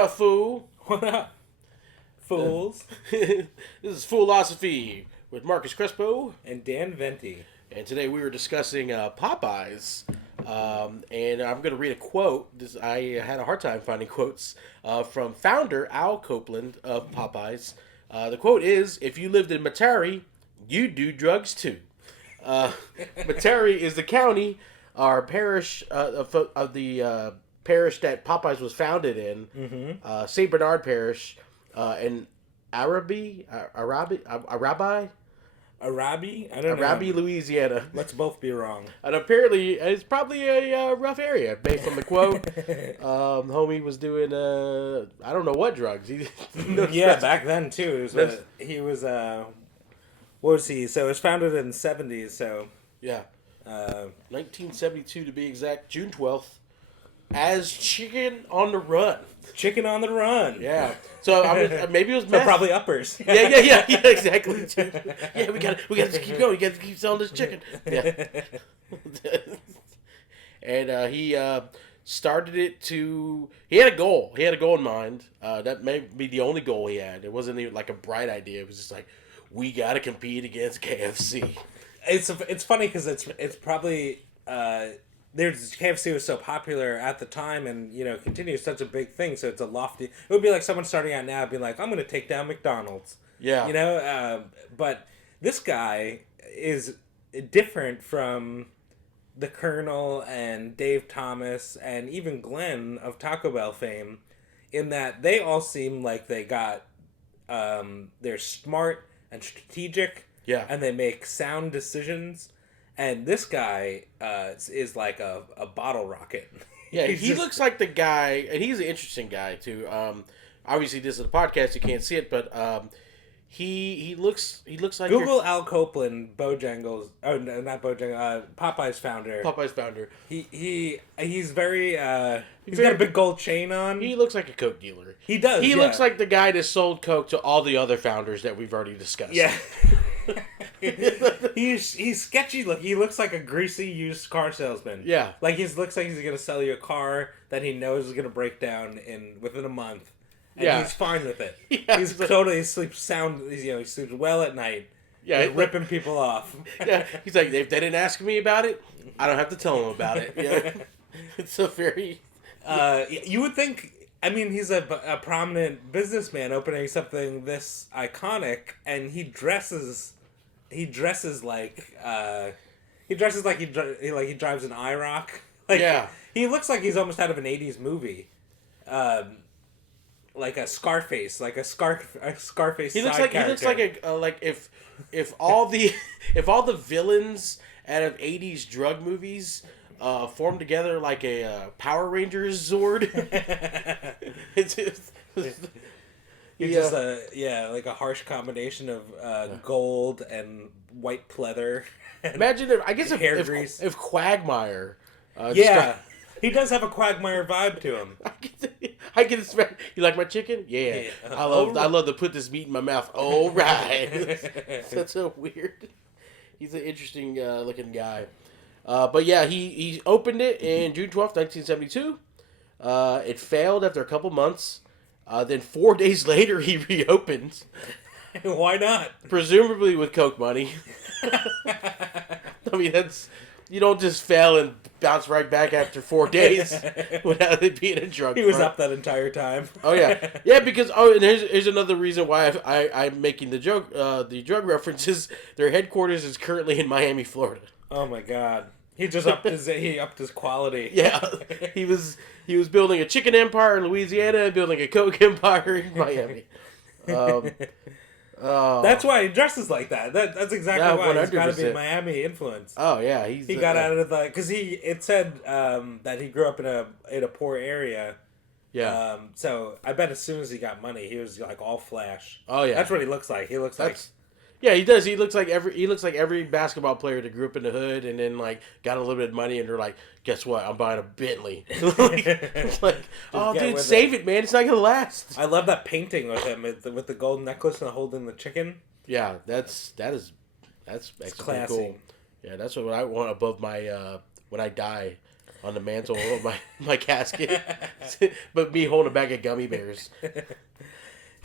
up, fool? What up, fools? This is Foolosophy with Marcus Crespo. And Dan Venti. And today we were discussing Popeyes. And I'm going to read a quote. I had a hard time finding quotes from founder Al Copeland of Popeyes. The quote is, "If you lived in Metairie, you'd do drugs too." Metairie is the county, our parish of the parish that Popeyes was founded in, St. Bernard Parish, in Arabi, Louisiana. Let's both be wrong. And apparently, it's probably a rough area based on the quote. Homie was doing I don't know what drugs. Back then too. What was he? So it was founded in the 70s. So yeah, 1972 to be exact, June 12th. As Chicken on the Run. Chicken on the Run. Yeah. So maybe it was meth. Probably uppers. Yeah, exactly. Yeah, we gotta keep going. We gotta keep selling this chicken. Yeah. And he started it to. He had a goal. He had a goal in mind. That may be the only goal he had. It wasn't even like a bright idea. It was just like, we gotta compete against KFC. It's funny because it's probably. KFC was so popular at the time, and continues such a big thing. So it's a lofty. It would be like someone starting out now being like, "I'm going to take down McDonald's." Yeah. But this guy is different from the Colonel and Dave Thomas and even Glenn of Taco Bell fame, in that they all seem like they got they're smart and strategic. Yeah. And they make sound decisions. And this guy is like a bottle rocket. Yeah, he looks like the guy, and he's an interesting guy too. Obviously, this is a podcast; you can't see it, but he looks like Google Al Copeland, Bojangles. Oh no, not Bojangles. Popeyes founder. Popeyes founder. He's very. He's got a big gold chain on. He looks like a Coke dealer. He does. He looks like the guy that sold Coke to all the other founders that we've already discussed. Yeah. he's sketchy. Look, he looks like a greasy used car salesman. Yeah, like looks like he's gonna sell you a car that he knows is gonna break down within a month. And he's fine with it. Yeah, he sleeps sound. He sleeps well at night. Yeah, ripping people off. Yeah, he's like, if they didn't ask me about it, I don't have to tell them about it. Yeah, it's a very. You would think. I mean, he's a prominent businessman opening something this iconic, and he dresses like he drives an IROC. Yeah, he looks like he's almost out of an '80s movie, like a Scarface, Scarface. He looks side like character. He looks like if all the villains out of '80s drug movies formed together like a Power Rangers Zord. Like a harsh combination of gold and white pleather. Imagine if Quagmire. He does have a Quagmire vibe to him. I can expect. You like my chicken? Yeah. I love to put this meat in my mouth. All right. That's so weird. He's an interesting looking guy. But yeah, he opened it in June 12th, 1972. It failed after a couple months. Then 4 days later, he reopened. Why not? Presumably with Coke money. I mean, you don't just fail and bounce right back after 4 days without it being a drug. He was up that entire time. Oh yeah, yeah. Because and here's another reason why I'm making the joke. The drug references. Their headquarters is currently in Miami, Florida. Oh my God. He just upped his quality. Yeah, he was building a chicken empire in Louisiana and building a Coke empire in Miami. That's why he dresses like that. That's exactly why 100%. He's got to be Miami influence. Oh yeah, he got out of the because it said that he grew up in a poor area. Yeah. So I bet as soon as he got money, he was like all flash. Oh yeah, that's what he looks like. He looks like. Yeah, he does. He looks like every basketball player that grew up in the hood and then like got a little bit of money and they're like, guess what? I'm buying a Bentley. Oh, dude, save it, man. It's not gonna last. I love that painting with him with the gold necklace and holding the chicken. Yeah, that's classy. Cool. Yeah, that's what I want above my when I die. on the mantle of my casket. But me holding a bag of gummy bears.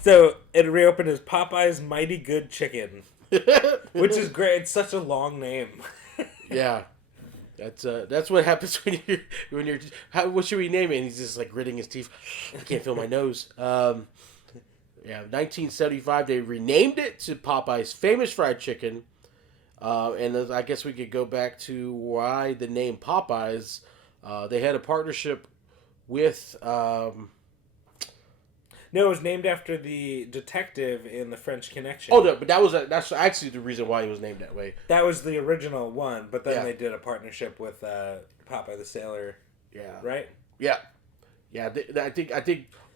So it reopened as Popeye's Mighty Good Chicken, which is great. It's such a long name. Yeah. That's what happens when you're what should we name it? And he's just like gritting his teeth. I can't feel my nose. Yeah, 1975 they renamed it to Popeye's Famous Fried Chicken. And I guess we could go back to why the name Popeyes. They had a partnership with. No, it was named after the detective in The French Connection. Oh no, but that's actually the reason why it was named that way. That was the original one, but then Yeah. they did a partnership with Popeye the Sailor. Yeah. Right? Yeah. Yeah. I think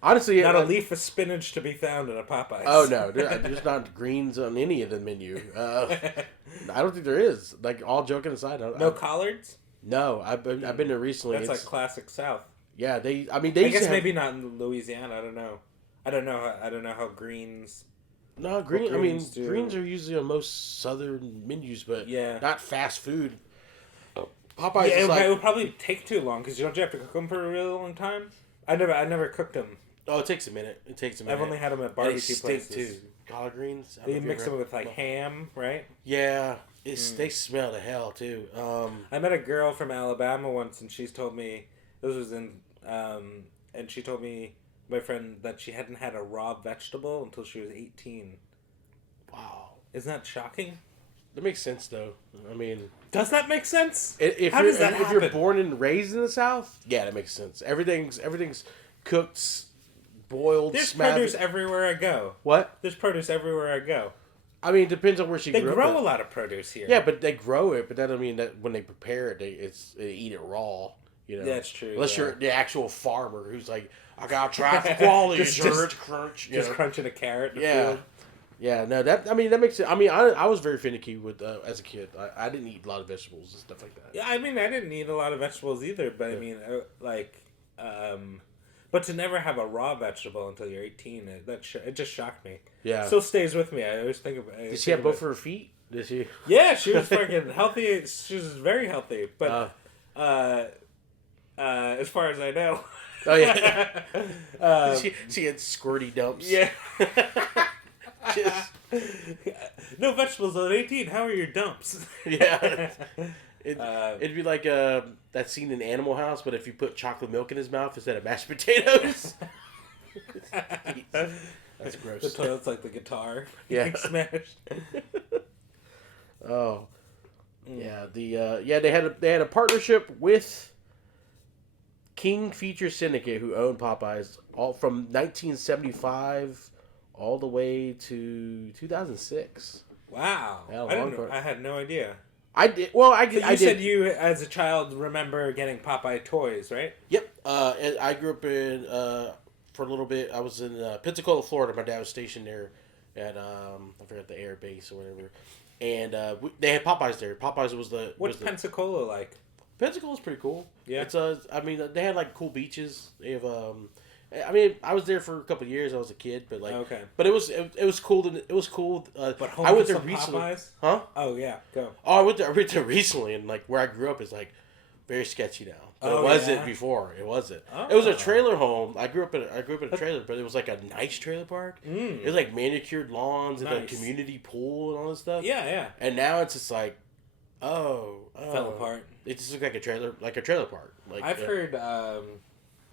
honestly, Not a leaf of spinach to be found in a Popeyes. Oh no, there's not greens on any of the menu. I don't think there is. Like all joking aside, no collards. No, I've been there recently. That's like classic South. Yeah, they I guess maybe not in Louisiana. I don't know. I don't know how greens. No, greens are usually on most southern menus, but yeah, not fast food. Popeyes. Yeah, it would probably take too long because you don't have to cook them for a really long time. I never cooked them. Oh, it takes a minute. I've only had them at barbecue places too. Collard greens. You mix them with like ham, right? Yeah, they smell to hell too. I met a girl from Alabama once, and she's told me this was in, and she told me, my friend, that she hadn't had a raw vegetable until she was 18. Wow, isn't that shocking? That makes sense though. I mean, does that make sense? How does that happen? If you're born and raised in the South, yeah, that makes sense. Everything's cooked, boiled. There's produce everywhere I go. What? There's produce everywhere I go. I mean, it depends on where she grew up. They grow a lot of produce here. Yeah, but they grow it, but that doesn't mean that when they prepare it, they eat it raw. You know, that's true. Unless you're the actual farmer who's like, I gotta try for quality, just crunch, just crunching a carrot. In the field. Yeah. No, that makes sense. I mean, I was very finicky with as a kid. I didn't eat a lot of vegetables and stuff like that. Yeah, I mean, I didn't eat a lot of vegetables either, but I mean, but to never have a raw vegetable until you're 18, it just shocked me. Yeah. Still stays with me. I always think about it. Did she have both of her feet? Did she? Yeah, she was fucking healthy. She was very healthy. But as far as I know. Oh, yeah. She had squirty dumps. Yeah. No vegetables at 18. How are your dumps? Yeah. It'd be like that scene in Animal House, but if you put chocolate milk in his mouth instead of mashed potatoes. That's gross. The toilet's like the guitar. Yeah. Smashed. Oh. Yeah. They had a partnership with King Feature Syndicate, who owned Popeyes all from 1975 all the way to 2006. Wow. I had no idea. I did. Well, You said you, as a child, remember getting Popeye toys, right? Yep. I grew up in for a little bit. I was in Pensacola, Florida. My dad was stationed there at I forgot the air base or whatever. And they had Popeyes there. Popeyes was the. What's Pensacola like? Pensacola's pretty cool. Yeah. It's I mean, they had like cool beaches. They have I mean, I was there for a couple of years. I was a kid, but like, okay. But it was cool. It was cool. But I went there recently. Popeyes? Huh? Oh yeah, go. Oh, I went there recently, and like where I grew up is like very sketchy now. But it wasn't before. It wasn't. Oh. It was a trailer home. I grew up in a trailer, but it was like a nice trailer park. It was like manicured lawns and a community pool and all this stuff. Yeah, yeah. And now it's just like, fell apart. It just looked like a trailer park. Like I've heard.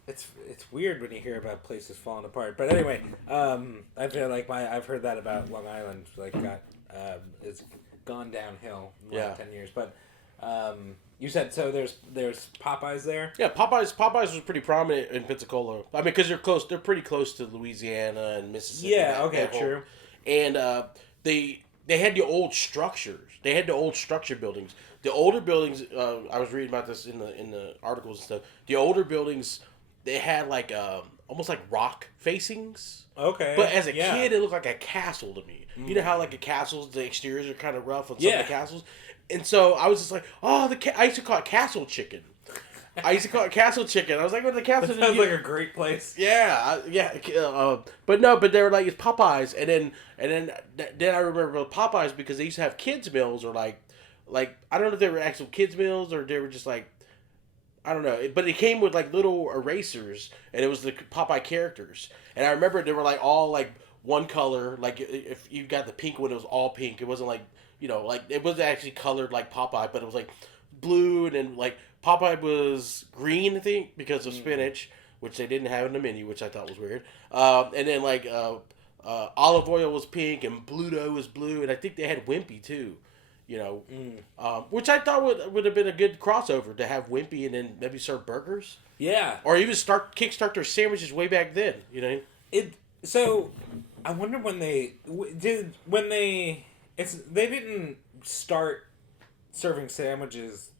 It's weird when you hear about places falling apart. But anyway, I feel like I've heard that about Long Island. Like it's gone downhill in the last 10 years. But you said so. There's Popeyes there. Yeah, Popeyes was pretty prominent in Pensacola. I mean, because they're close. They're pretty close to Louisiana and Mississippi. Yeah. Okay. True. And they had the old structures. They had the old structure buildings. The older buildings. I was reading about this in the articles and stuff. The older buildings. They had like almost like rock facings. Okay. But as a kid, it looked like a castle to me. You know how like a castles, the exteriors are kind of rough on some of the castles, and so I was just like, oh, I used to call it Castle Chicken. I was like, what the castle? That sounds like a great place. Yeah. But they were like, it's Popeyes, and then I remember Popeyes because they used to have kids meals or like I don't know if they were actual kids meals or they were just like. I don't know, but it came with like little erasers, and it was the Popeye characters. And I remember they were like all like one color. Like if you got the pink one, it was all pink. It wasn't like like it wasn't actually colored like Popeye, but it was like blue, and then like Popeye was green, I think, because of spinach, which they didn't have in the menu, which I thought was weird. And then like olive oil was pink, and Bluto was blue, and I think they had Wimpy too. Which I thought would have been a good crossover to have Wimpy and then maybe serve burgers. Yeah. Or even kickstart their sandwiches way back then. So I wonder when they they didn't start serving sandwiches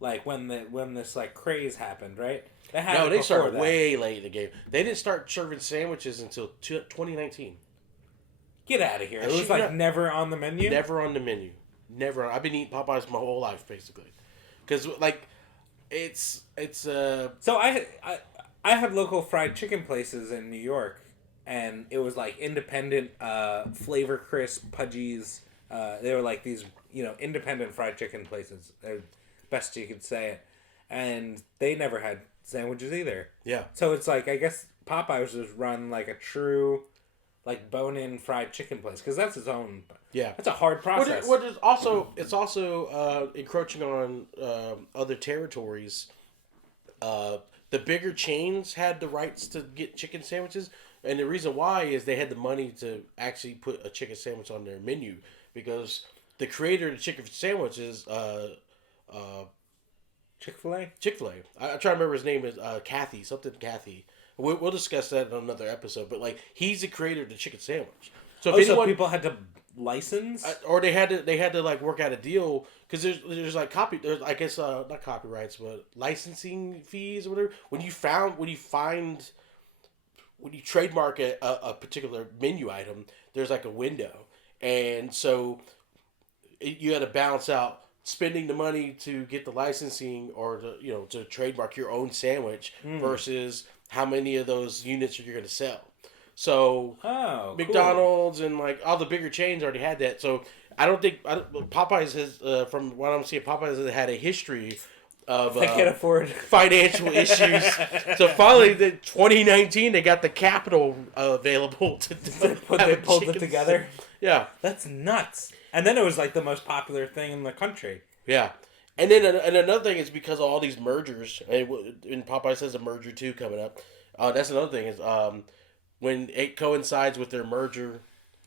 like when this like craze happened, right? They started way late in the game. They didn't start serving sandwiches until 2019. Get out of here! It was like never on the menu. Never on the menu. Never. I've been eating Popeyes my whole life, basically, because like it's. So I had local fried chicken places in New York, and it was like independent Flavor Crisp, Pudgy's. They were like these independent fried chicken places. Best you could say it, and they never had sandwiches either. Yeah. So it's like I guess Popeyes was run like a true, like bone-in fried chicken place because that's its own. Yeah, that's a hard process. It's also encroaching on other territories. The bigger chains had the rights to get chicken sandwiches, and the reason why is they had the money to actually put a chicken sandwich on their menu because the creator of the chicken sandwich is Chick-fil-A. Chick-fil-A. I try to remember his name is Kathy. We'll discuss that in another episode. But like he's the creator of the chicken sandwich. So so people had to license, or they had to like work out a deal because there's like I guess not copyrights but licensing fees or whatever. When you trademark a particular menu item, there's like a window, and so you had to balance out spending the money to get the licensing or to trademark your own sandwich versus how many of those units you're going to sell. So McDonald's and like all the bigger chains already had that. So I don't think Popeyes has, from what I'm seeing, Popeyes has had a history of they can't afford financial issues. So finally, in 2019, they got the capital available to they pulled it together. Yeah, that's nuts. And then it was like the most popular thing in the country. Yeah. And then another thing is because of all these mergers, and Popeyes has a merger too coming up. That's another thing is when it coincides with their merger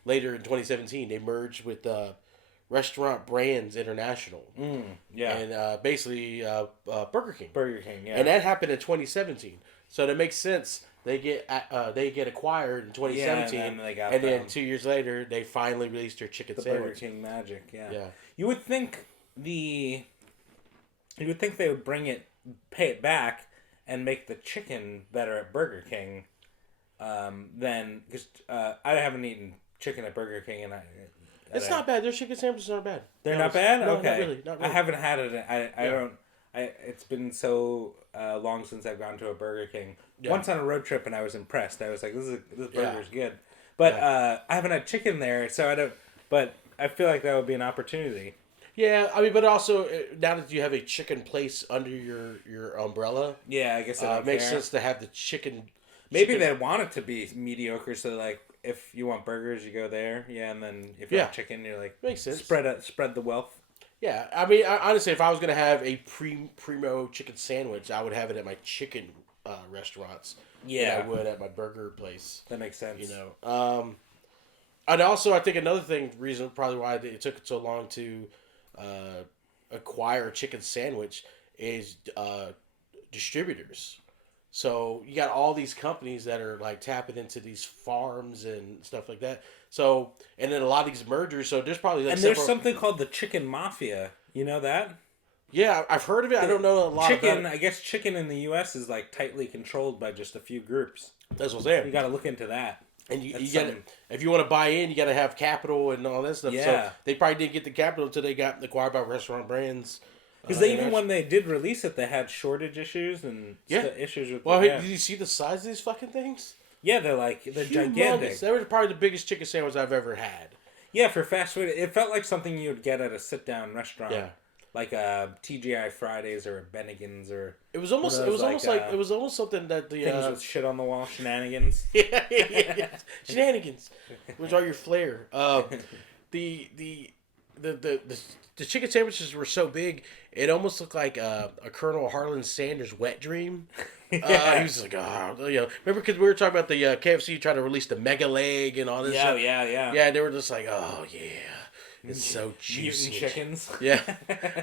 later in 2017, they merged with Restaurant Brands International. Yeah. And basically Burger King. Burger King, yeah. And that happened in 2017. So that makes sense. They get acquired in 2017, and then 2 years later, they finally released their chicken sandwich. Burger King magic, yeah. Yeah. You would think they would pay it back, and make the chicken better at Burger King. Than because I haven't eaten chicken at Burger King, and it's not bad. Their chicken sandwiches aren't bad. They're not bad. No, Okay, not really. I haven't had it. I don't. It's been so long since I've gone to a Burger King. Yeah. Once on a road trip, and I was impressed. I was like, "This burger's good," but I haven't had chicken there, so I don't. But I feel like that would be an opportunity. Yeah, I mean, but also now that you have a chicken place under your umbrella, yeah, I guess it makes sense to have the chicken. Maybe they want it to be mediocre, so like if you want burgers, you go there, yeah, and then if you want chicken, you're like makes sense. Spread the wealth. Yeah, I mean, honestly, if I was gonna have a primo chicken sandwich, I would have it at my chicken restaurants. Yeah, than I would at my burger place. That makes sense. And also I think another reason probably why it took so long to acquire a chicken sandwich is distributors. So you got all these companies that are like tapping into these farms and stuff like that. So and then a lot of these mergers. So there's probably like there's something called the chicken mafia. You know that? Yeah, I've heard of it. I don't know a lot about it. I guess chicken in the U.S. is like tightly controlled by just a few groups. That's what I'm saying. You got to look into that. And you got if you want to buy in, you got to have capital and all that stuff. Yeah. So they probably didn't get the capital until they got acquired by Restaurant Brands. Because even when they did release it, they had shortage issues and issues with. Well, did you see the size of these fucking things? Yeah, they're gigantic. They were probably the biggest chicken sandwich I've ever had. Yeah, for fast food, it felt like something you would get at a sit-down restaurant. Yeah. like TGI Fridays or Bennigan's or It was almost. one of It those, was almost like, like. It was almost something that the. things with shit on the wall shenanigans. Yeah. Shenanigans, which are your flair. The the the chicken sandwiches were so big, it almost looked like a Colonel Harlan Sanders wet dream. He was like, remember because we were talking about the KFC trying to release the mega leg and all this Yeah, stuff? yeah. Yeah, they were just like, oh yeah, it's so juicy. Mutant chickens. Yeah.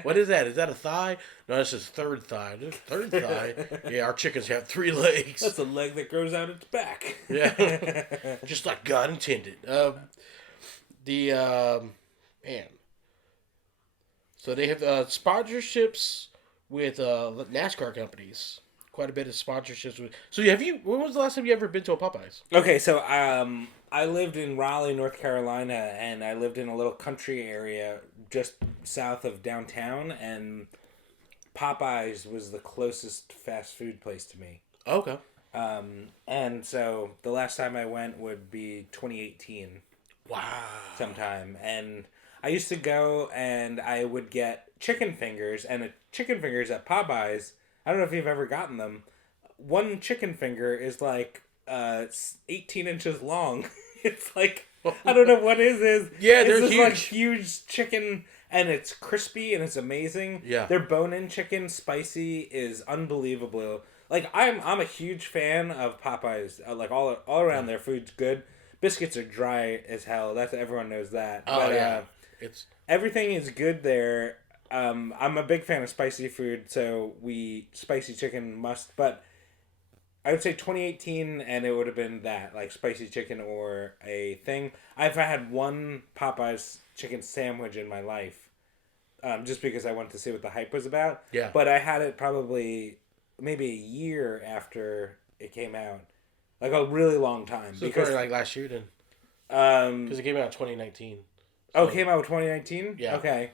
What is that? Is that a thigh? No, that's his third thigh. This third thigh. Yeah, our chickens have 3 legs. That's a leg that grows out its back. Yeah. Just like God intended. Man. So they have sponsorships with NASCAR companies. Quite a bit of sponsorships with. So when was the last time you ever been to a Popeyes? Okay, so I lived in Raleigh, North Carolina, and I lived in a little country area just south of downtown, and Popeyes was the closest fast food place to me. Okay. And so the last time I went would be 2018. Wow. Sometime. And I used to go and I would get chicken fingers, and chicken fingers at Popeyes, I don't know if you've ever gotten them. One chicken finger is like 18 inches long. It's like, I don't know what it is. Yeah, they're it's huge. Like huge chicken, and it's crispy and it's amazing. Yeah. Their bone-in chicken, spicy, is unbelievable. Like, I'm a huge fan of Popeyes. Like, all around their food's good. Biscuits are dry as hell. Everyone knows that. Oh, But, yeah. everything is good there. I'm a big fan of spicy food, so spicy chicken must. But I would say 2018, and it would have been that, like spicy chicken or a thing. I've had one Popeyes chicken sandwich in my life, just because I wanted to see what the hype was about. Yeah. But I had it probably maybe a year after it came out, like a really long time. So because like last year then. Because it came out in 2019. So, it came out with 2019? Yeah. Okay.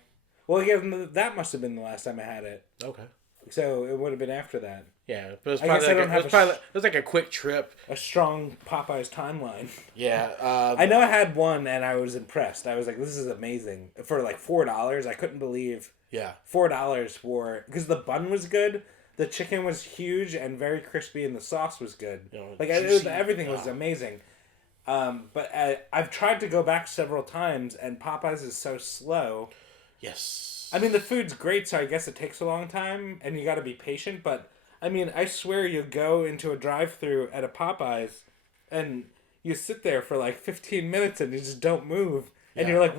Well, yeah, that must have been the last time I had it. Okay. So it would have been after that. Yeah, but it was I guess I don't have it was like a quick trip. A strong Popeyes timeline. Yeah. I know I had one and I was impressed. I was like, this is amazing. For like $4, I couldn't believe $4 for... Because the bun was good, the chicken was huge and very crispy, and the sauce was good. Like, everything was amazing. But I've tried to go back several times, and Popeyes is so slow. Yes. I mean, the food's great, so I guess it takes a long time, and you got to be patient. But I mean, I swear, you go into a drive-thru at a Popeyes, and you sit there for like 15 minutes, and you just don't move, and you're like,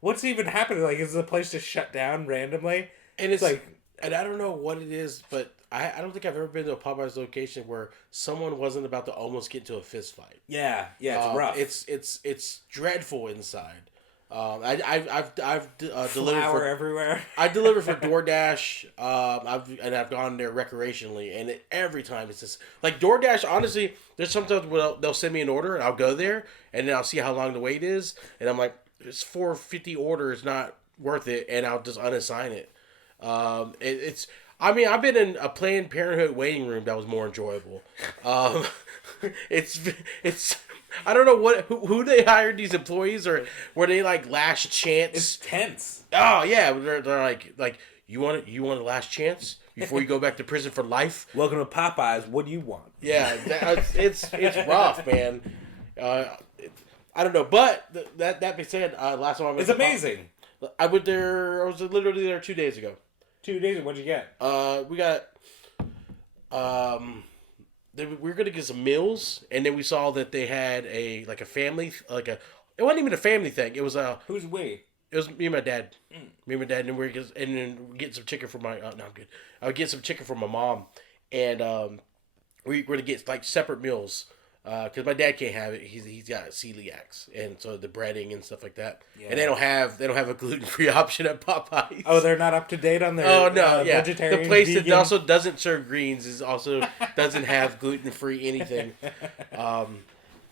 what's even happening? Like, is the place just shut down randomly? And it's like, and I don't know what it is, but I don't think I've ever been to a Popeyes location where someone wasn't about to almost get into a fist fight. Yeah, it's rough. It's dreadful inside. I've delivered flour everywhere. I deliver for DoorDash. I've gone there recreationally, and every time it's just like DoorDash. Honestly, there's sometimes they'll send me an order, and I'll go there, and then I'll see how long the wait is, and I'm like, it's $4.50 order is not worth it, and I'll just unassign it. It's. I mean, I've been in a Planned Parenthood waiting room that was more enjoyable. It's. I don't know who they hired these employees, or were they like last chance? It's tense. Oh yeah, they're like you want a last chance before you go back to prison for life. Welcome to Popeyes. What do you want? Yeah, it's rough, man. I don't know, but that being said, last time I went, it's amazing. I went there. I was literally there 2 days ago. 2 days. What'd you get? We got we were gonna get some meals, and then we saw that they had a family, it wasn't even a family thing. It was who's we? It was me and my dad. Me and my dad, and we getting some chicken from my. No, I'm good. I would get some chicken from my mom, and we were gonna get like separate meals. Because my dad can't have it. He's got celiacs, and so the breading and stuff like that. Yeah. And they don't have a gluten-free option at Popeyes. Oh, they're not up to date on their vegetarian. The place vegan. that also doesn't serve greens doesn't have gluten-free anything.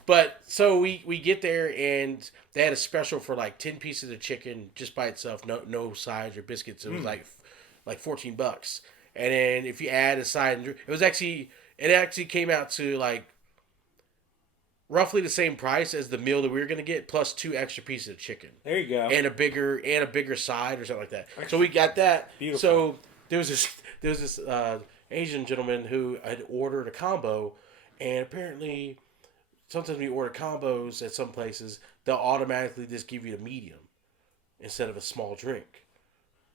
But so we get there, and they had a special for like 10 pieces of chicken just by itself, no sides or biscuits. It was like $14, and then if you add a side, it actually came out to like roughly the same price as the meal that we were gonna get, plus 2 extra pieces of chicken There you go. and a bigger side or something like that. So we got that. Beautiful. So there was this Asian gentleman who had ordered a combo, and apparently sometimes when you order combos at some places, they'll automatically just give you a medium instead of a small drink.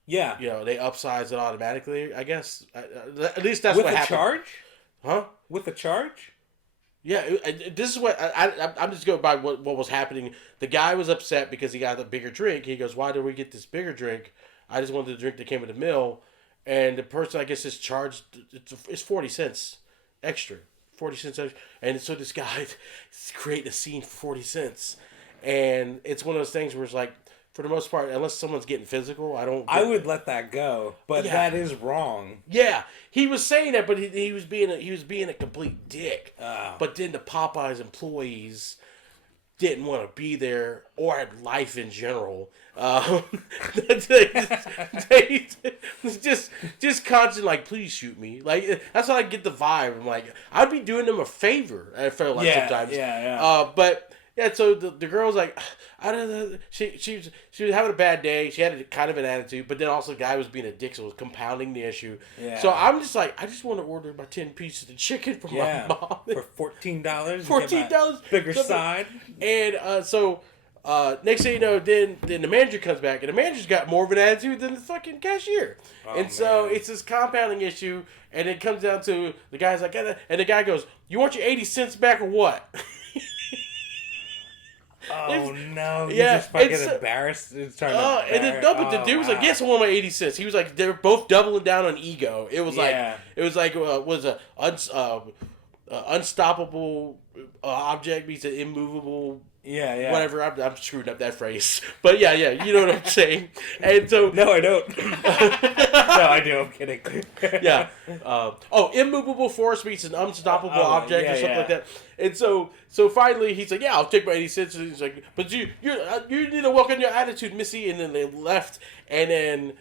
Yeah. You know, they upsize it automatically, I guess. At least that's With what a happened. charge? Huh? With a charge? Yeah, this is what I'm just going by what was happening. The guy was upset because he got a bigger drink. He goes, "Why did we get this bigger drink? I just wanted the drink that came with the meal." And the person, I guess, is charged. It's 40 cents extra, 40 cents extra. And so this guy is creating a scene for 40 cents, and it's one of those things where it's like, for the most part, unless someone's getting physical, I would let that go, but that is wrong. Yeah, he was saying that, but he was being a complete dick. Oh. But then the Popeyes employees didn't want to be there or had life in general. They just constant like, please shoot me. Like that's how I get the vibe. I'm like, I'd be doing them a favor. I felt like sometimes. But yeah, so the girl was like, I don't know. She was having a bad day. She had kind of an attitude, but then also the guy was being a dick, so it was compounding the issue. Yeah. So I'm just like, I just want to order my 10 pieces of chicken from my mom for $14. $14, bigger side. And so next thing you know, then the manager comes back, and the manager's got more of an attitude than the fucking cashier. So it's this compounding issue, and it comes down to the guy's like, and the guy goes, "You want your 80 cents back or what?" Oh no! You just fucking embarrassed. But the dude was like, "Yes, I want my 80 cents." He was like, they were both doubling down on ego. It was unstoppable object means an immovable. Yeah. Whatever. I'm screwing up that phrase, but yeah, you know what I'm saying. And so no, I don't. No, I do. I'm kidding. Yeah. Immovable force means an unstoppable object or something like that. And so finally he's like, "Yeah, I'll take my 80 cents." And he's like, "But you need to work on your attitude, Missy." And then they left, and then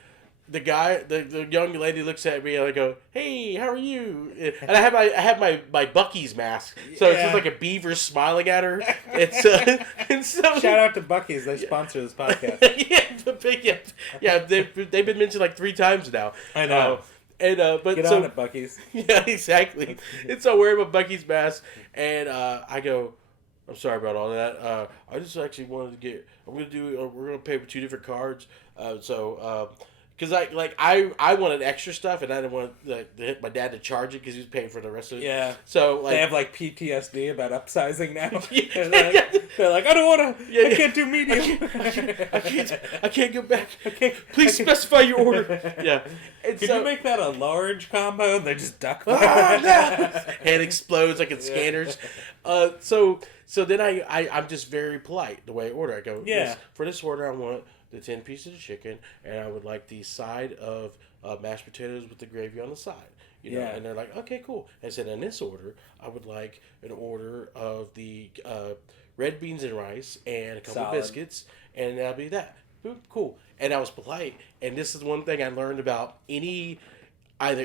the guy, the young lady looks at me, and I go, "Hey, how are you?" And I have my Buc-ee's mask, so it's just like a beaver smiling at her. It's and so shout out to Buc-ee's, they sponsor this podcast. They've been mentioned like 3 times now. I know. But get on it, Buc-ee's. Yeah, exactly. And so I wear my Buc-ee's mask, and I go, "I'm sorry about all that. I just actually wanted to we're gonna pay with 2 different cards. Because I wanted extra stuff, and I didn't want my dad to charge it because he was paying for the rest of it. Yeah. So they have PTSD about upsizing now. They're like, I don't want to. I can't do medium. I can't go back. Please specify your order. Yeah. And Could you make that a large combo? And they just duck. Head explodes like in Scanners. So then I'm just very polite the way I order. I go, for this order I want the 10 pieces of chicken, and I would like the side of mashed potatoes with the gravy on the side. You know, and they're like, okay, cool. And I said, in this order, I would like an order of the red beans and rice and a couple of biscuits, and that'll be that. Cool. And I was polite, and this is one thing I learned about either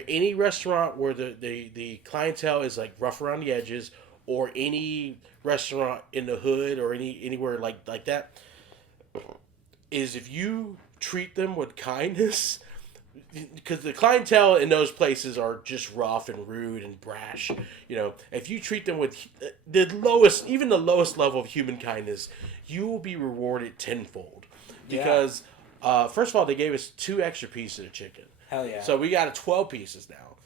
any restaurant where the clientele is like rough around the edges, or any restaurant in the hood or anywhere like that, is if you treat them with kindness, because the clientele in those places are just rough and rude and brash. You know, if you treat them with the lowest level of human kindness, you will be rewarded tenfold. Because first of all, they gave us 2 extra pieces of chicken. Hell yeah! So we got 12 pieces now.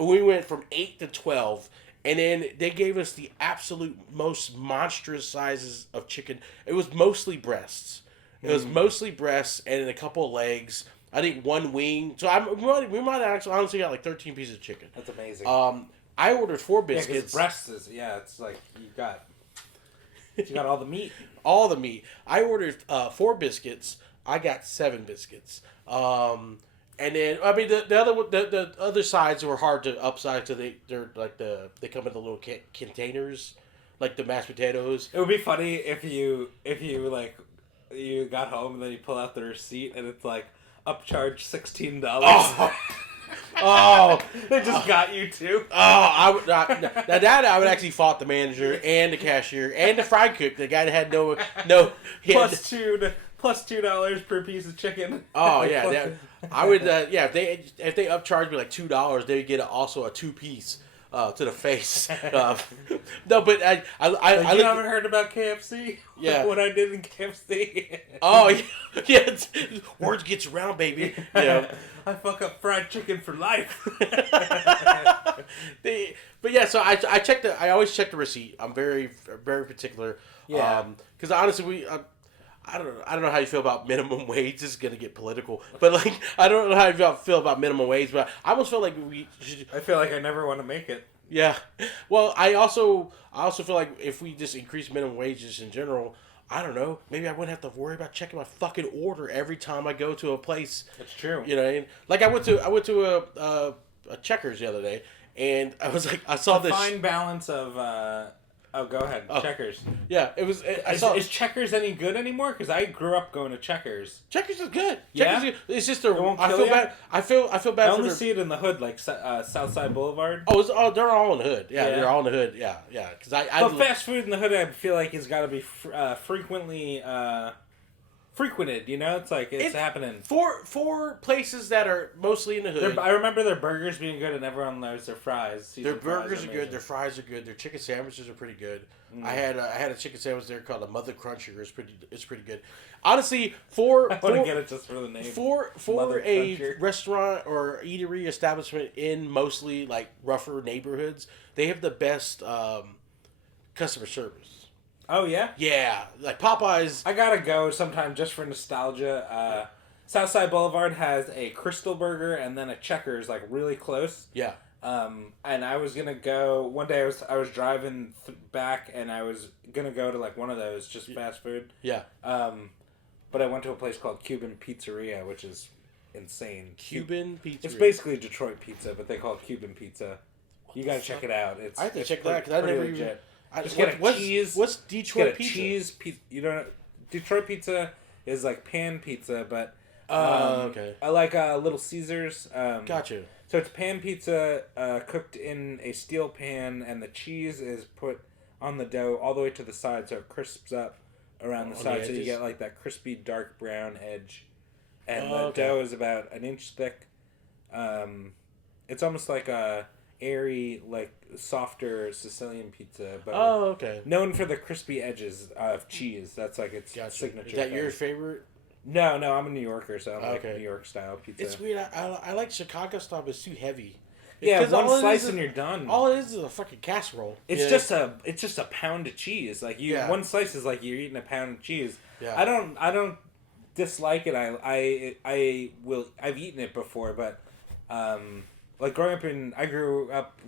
We went from 8 to 12. And then they gave us the absolute most monstrous sizes of chicken. It was mostly breasts. It was mostly breasts and a couple of legs. I think 1 wing. So we might actually honestly got like 13 pieces of chicken. That's amazing. I ordered 4 biscuits. Breasts is it's like you got all the meat. All the meat. I ordered 4 biscuits. I got 7 biscuits. And then the other sides were hard to upsize, so they're like they come in the little containers, like the mashed potatoes. It would be funny if you like you got home and then you pull out the receipt and it's like upcharge $16. Oh, They just got you too. oh, I would not. Now that I would actually fought the manager and the cashier and the fry cook. The guy that had no. Plus $2 per piece of chicken. Oh yeah, I would. Yeah, if they upcharged me like $2, they would get also a 2-piece. To the face. No, but I you haven't heard about KFC? Yeah. What I did in KFC? Oh, yeah. Words gets around, baby. Yeah. I fuck up fried chicken for life. But yeah, so I always check the receipt. I'm very, very particular. Yeah. Because honestly, I don't know how you feel about minimum wage. This is gonna get political, but like I don't know how you feel about minimum wage. But I almost feel like we should. I feel like I never want to make it. Yeah, well, I also feel like if we just increase minimum wages in general, I don't know, maybe I wouldn't have to worry about checking my fucking order every time I go to a place. That's true. You know, like I went to a Checkers the other day, and I was like, I saw this fine balance of. Oh, go ahead. Checkers. Yeah, it was. Is Checkers any good anymore? Because I grew up going to Checkers. Checkers is good. Yeah? Checkers is good. It's just I feel you? bad. I feel bad. I only see it in the hood, like Southside Boulevard. They're all in the hood. Yeah, they're all in the hood. Yeah. Because But fast food in the hood, I feel like it's got to be frequently frequented. You know, it's like it's happening. For places that are mostly in the hood. I remember their burgers being good, and everyone loves their fries. Their burgers are good. Their fries are good. Their chicken sandwiches are pretty good. Mm. I had a chicken sandwich there called a Mother Cruncher. It's pretty good. Honestly, I want to get it just for the name. For a restaurant or eatery establishment in mostly like rougher neighborhoods, they have the best customer service. Oh, yeah? Yeah. Like Popeyes. I gotta go sometime just for nostalgia. Southside Boulevard has a Crystal Burger and then a Checkers, like, really close. Yeah. And I was gonna go... One day I was driving back and I was gonna go to, like, one of those, just fast food. Yeah. But I went to a place called Cuban Pizzeria, which is insane. Cuban Pizzeria. It's basically Detroit pizza, but they call it Cuban pizza. You gotta check it out. I have to check that because I never legit. even... Just get a cheese. What's Detroit pizza? Cheese pizza. You don't know, Detroit pizza is like pan pizza, but okay. I like Little Caesars. Gotcha. So it's pan pizza cooked in a steel pan, and the cheese is put on the dough all the way to the side, so it crisps up around the side, so you get like that crispy dark brown edge, and the dough is about an inch thick. It's almost like a airy, like softer Sicilian pizza, but known for the crispy edges of cheese. That's like its signature. Is that your favorite? No, I'm a New Yorker, so I like New York style pizza. It's weird. I like Chicago style, but it's too heavy. Yeah, one slice and you're done. All it is a fucking casserole. It's just a pound of cheese. Like one slice is like you're eating a pound of cheese. Yeah. I don't dislike it. I've eaten it before, but like I grew up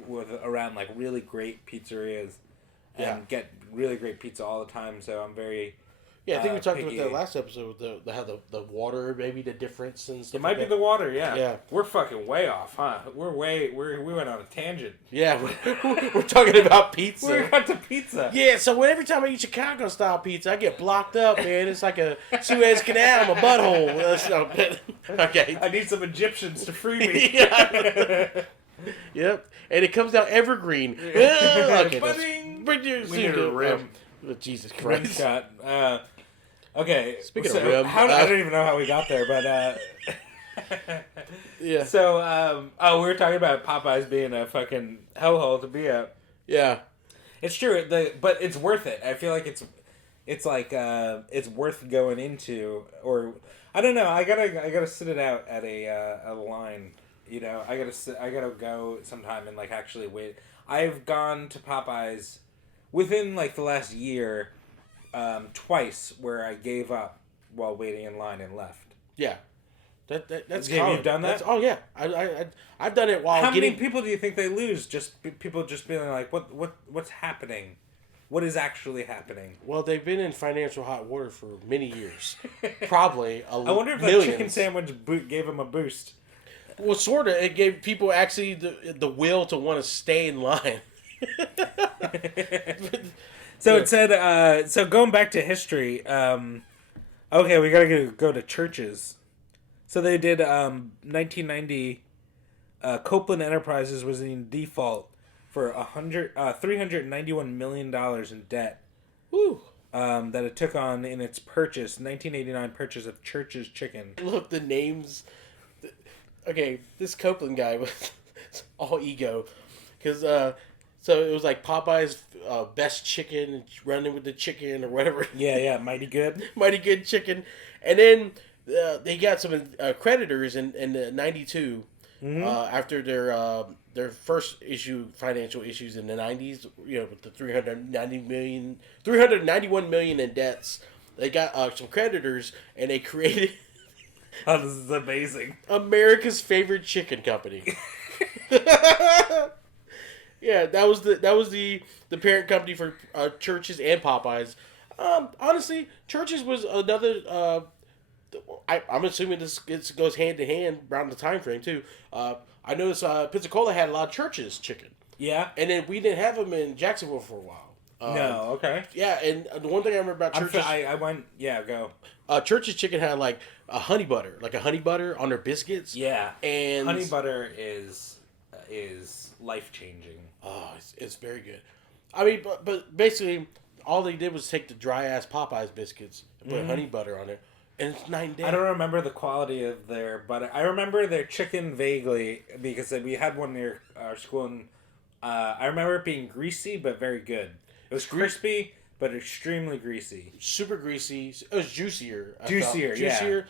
around like really great pizzerias and get really great pizza all the time. So I'm very I think we talked about that last episode. How the water, maybe the difference and stuff. It might be the water. Yeah. We're fucking way off, huh? We went on a tangent. Yeah, we're talking about pizza. We got to pizza. Yeah, so every time I eat Chicago style pizza, I get blocked up, man. It's like a Suez Canal, my butthole. Okay. I need some Egyptians to free me. Yep, and it comes out evergreen. Okay, we need a rim. Jesus Christ. Rim shot. Okay. Speaking of rim, I don't even know how we got there, but yeah. So, we were talking about Popeyes being a fucking hellhole to be at. Yeah. It's true, but it's worth it. I feel like it's like it's worth going into, or I don't know. I gotta sit it out at a line. You know, I gotta go sometime and like actually wait. I've gone to Popeyes within like the last year, twice where I gave up while waiting in line and left. Yeah, that's have you done that? Yeah, I've done it while. How many people do you think they lose? Just people just being like, what's happening? What is actually happening? Well, they've been in financial hot water for many years, probably. I wonder if that chicken sandwich gave them a boost. Well, sort of. It gave people actually the will to want to stay in line. So it said, so going back to history, okay, we gotta go to churches. So they did 1990 Copeland Enterprises was in default for $391 million in debt. Woo. That it took on in its 1989 purchase of Church's Chicken. Look, the names. Okay, this Copeland guy was all ego. Because, so it was like Popeyes best chicken, running with the chicken or whatever. Yeah, mighty good. Mighty good chicken. And then they got some creditors in '92 after their first financial issues in the '90s. With the 391 million in debts. They got some creditors, and they created Oh, this is amazing. America's favorite chicken company. Yeah, that was the parent company for Church's and Popeyes. Honestly, Church's was another. I'm assuming this goes hand to hand around the time frame too. I noticed Pensacola had a lot of Church's chicken. Yeah. And then we didn't have them in Jacksonville for a while. No, okay. Yeah, and the one thing I remember about Church's... I went... Yeah, go. Church's chicken had like a honey butter on their biscuits. Yeah. And honey butter is life-changing. Oh, it's very good. I mean, but basically, all they did was take the dry-ass Popeyes biscuits and put honey butter on it, and it's night and day. I don't remember the quality of their butter. I remember their chicken vaguely, because we had one near our school, and I remember it being greasy, but very good. It was crispy, but extremely greasy. Super greasy. It was juicier. Juicier,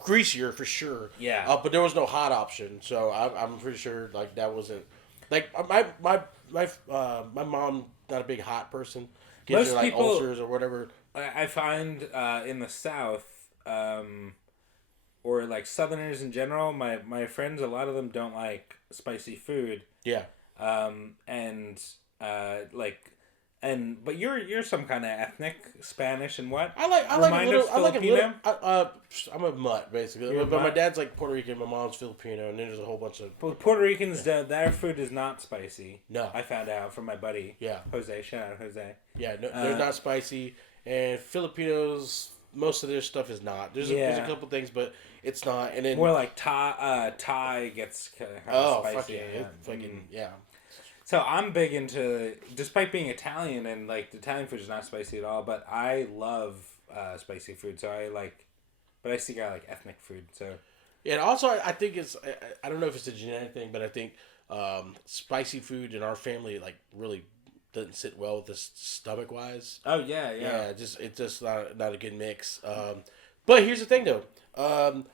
Greasier for sure. Yeah. But there was no hot option, so I'm pretty sure like that wasn't like my mom not a big hot person. Gives her like ulcers or whatever. I find in the South, or like Southerners in general, my friends, a lot of them don't like spicy food. Yeah. But you're some kind of ethnic Spanish and what? I like a little. I'm a mutt basically, but my dad's like Puerto Rican, my mom's Filipino, and there's a whole bunch of. But Puerto Ricans, their food is not spicy. No, I found out from my buddy. Yeah, Jose. Shout out Jose. Yeah, no, they're not spicy, and Filipinos, most of their stuff is not. There's a couple things, but it's not. And then more like Thai gets kind of spicy. Fucking yeah. So I'm big into, despite being Italian and like Italian food is not spicy at all, but I love spicy food. So but I see I like ethnic food. So yeah, and also I think I don't know if it's a genetic thing, but I think spicy food in our family like really doesn't sit well with us stomach wise. Oh yeah. It's just not a good mix. But here's the thing though,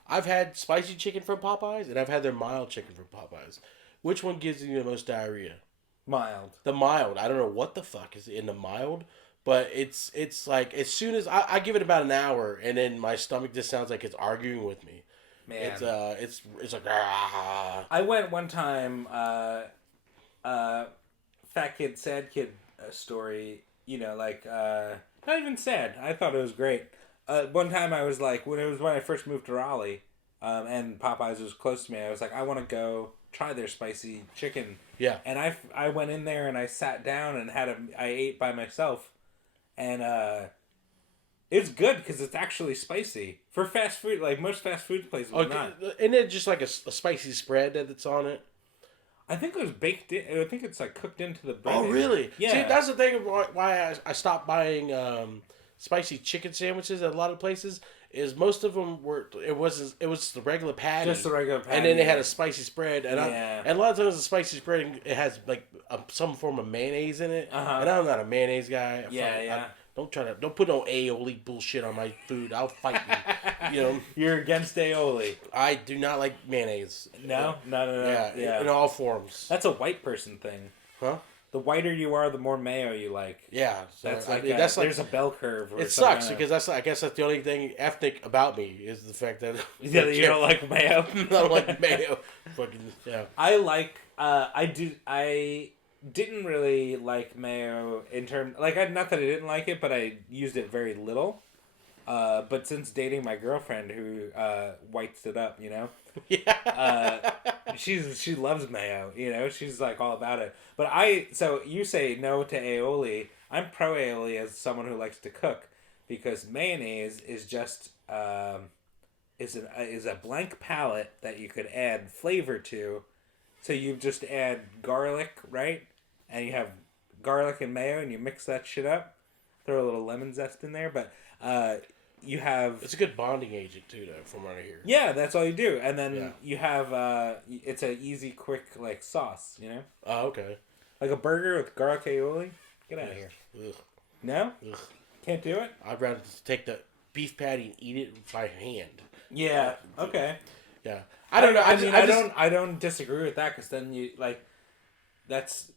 I've had spicy chicken from Popeyes and I've had their mild chicken from Popeyes. Which one gives you the most diarrhea? Mild. The mild. I don't know what the fuck is in the mild, but it's like as soon as I give it about an hour, and then my stomach just sounds like it's arguing with me. Man, it's like. Ah. I went one time. Fat kid, sad kid story. Not even sad. I thought it was great. One time I was like, when I first moved to Raleigh, and Popeyes was close to me. I was like, I want to go try their spicy chicken. Yeah. And I went in there and I sat down and I ate by myself, and it's good because it's actually spicy for fast food. Like most fast food places, not. Isn't it just like a spicy spread that's on it? I think it was baked in. I think it's like cooked into the bread. Oh really? Yeah. See, that's the thing why I stopped buying spicy chicken sandwiches at a lot of places. Is most of them it was the regular patty, just the regular patty, and then they had a spicy spread, and and a lot of times the spicy spread it has like some form of mayonnaise in it, and I'm not a mayonnaise guy. Don't put no aioli bullshit on my food. I'll fight you. You're against aioli. I do not like mayonnaise. No. Yeah, in all forms. That's a white person thing, huh? The whiter you are, the more mayo you like. Yeah, so that's there's a bell curve. It sucks because I guess that's the only thing ethnic about me is the fact that you don't like mayo. I don't like mayo. Fucking yeah. I didn't really like mayo in terms not that I didn't like it, but I used it very little. But since dating my girlfriend who whites it up, yeah, she loves mayo, she's like all about it. But so you say no to aioli. I'm pro aioli as someone who likes to cook because mayonnaise is just is a blank palette that you could add flavor to, So you just add garlic, right? And you have garlic and mayo, and you mix that shit up. Throw a little lemon zest in there, but you have It's a good bonding agent too, though, from what I hear. yeah, that's all you do, and then Yeah. you have it's an easy, quick like sauce, you know, Oh, okay. like a burger with garlic aioli. Get out of here! Ugh. No, Ugh. can't do it. I'd rather just take the beef patty and eat it by hand. Yeah. Okay. Yeah. I don't know. I don't disagree with that because then you like that's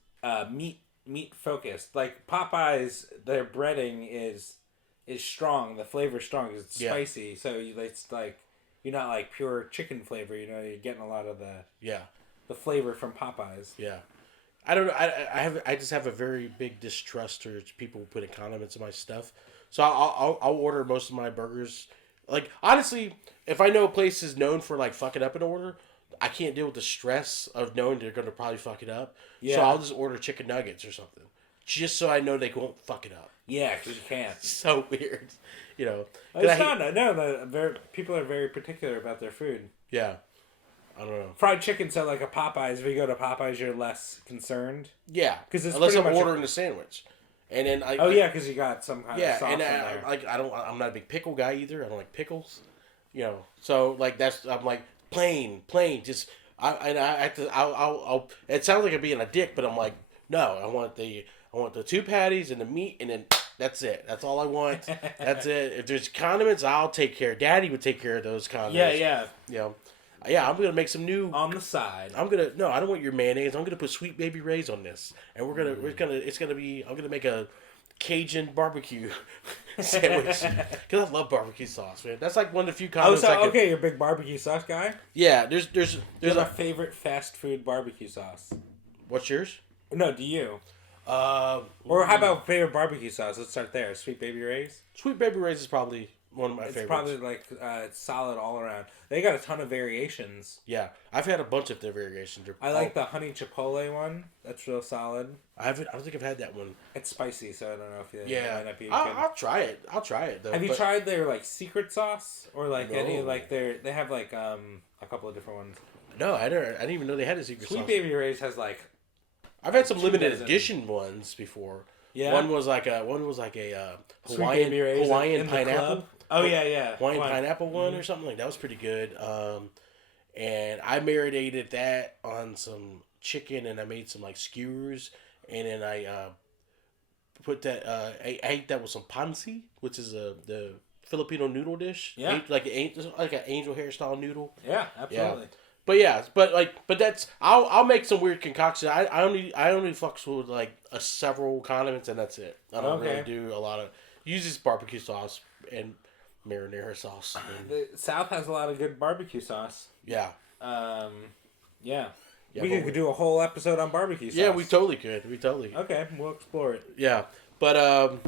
meat focused. Like Popeyes, their breading is strong. The flavor's strong 'cause it's Yeah. spicy. So it's like you're not like pure chicken flavor. You know, you're getting a lot of Yeah. the flavor from Popeyes. Yeah. I don't know. I just have a very big distrust towards people putting condiments in my stuff. So I'll order most of my burgers. Like honestly, if I know a place is known for like fucking up an order, I can't deal with the stress of knowing they're gonna probably fuck it up. Yeah. So I'll just order chicken nuggets or something, just so I know they won't fuck it up. Yeah, because you can't. It's so weird, you know. 'Cause It's not. No, people are very particular about their food. Yeah. I don't know. Fried chicken, so like a Popeyes. If you go to Popeyes, you're less concerned. Yeah, 'Cause it's unless pretty I'm much ordering a sandwich, and then Oh yeah, because you got some kind of sauce and in there. I'm not a big pickle guy either. I don't like pickles, you know. So like I'm like plain. Just I have to. I'll. It sounds like I'm being a dick, but I'm like no. I want the two patties and the meat, and then that's it. That's all I want. That's it. If there's condiments, I'll take care. Daddy would take care of those condiments. Yeah. You know. Yeah, I'm gonna make some new. On the side. I don't want your mayonnaise. I'm gonna put Sweet Baby Ray's on this, and I'm gonna make a Cajun barbecue sandwich because I love barbecue sauce, man. That's like one of the few Oh, condiments. so okay, you're a big barbecue sauce guy. Yeah, there's a favorite fast food barbecue sauce. What's yours? No, do you? Or how about favorite barbecue sauce? Let's start there. Sweet Baby Ray's. Sweet Baby Ray's is probably one of my favorites. It's probably like it's solid all around. They got a ton of variations. Yeah, I've had a bunch of their variations. I like the honey chipotle one. That's real solid. I don't think I've had that one. It's spicy, so I don't know if you. Yeah, might not be I'll try it. I'll try it though. Have you tried their like secret sauce or like No. any like they have like a couple of different ones. No, I didn't even know they had a secret Sweet sauce. Baby Ray's has like. I've had some 2 limited dozen. edition ones before. Yeah. One was like a Sweet Baby Ray's Hawaiian in the pineapple. club. Oh yeah. Hawaiian pineapple one or something like that was pretty good. And I marinated that on some chicken, and I made some like skewers, and then I put that. I ate that with some pansi, which is the Filipino noodle dish. Yeah. Like an angel hair style noodle. Yeah, absolutely. But that's I'll make some weird concoction. I only fucks with like several condiments, and that's it. I don't really do a lot of use this barbecue sauce and marinara sauce. The South has a lot of good barbecue sauce. Yeah. Yeah. Yeah, We could do a whole episode on barbecue sauce. Yeah, we totally could. Okay, we'll explore it. Yeah, but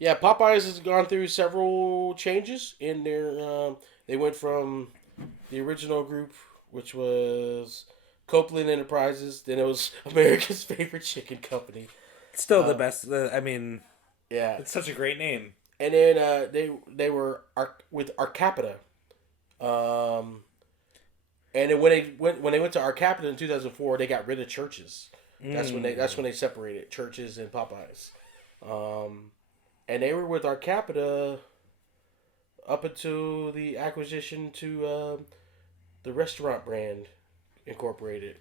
yeah, Popeyes has gone through several changes in their. They went from the original group, which was Copeland Enterprises. Then it was America's favorite chicken company. Still the best. Yeah, It's such a great name. and then they were with Arcapita. And then when they went to Arcapita in 2004, they got rid of churches. That's when they separated churches and Popeyes. And they were with Arcapita up until the acquisition to the Restaurant Brand Incorporated.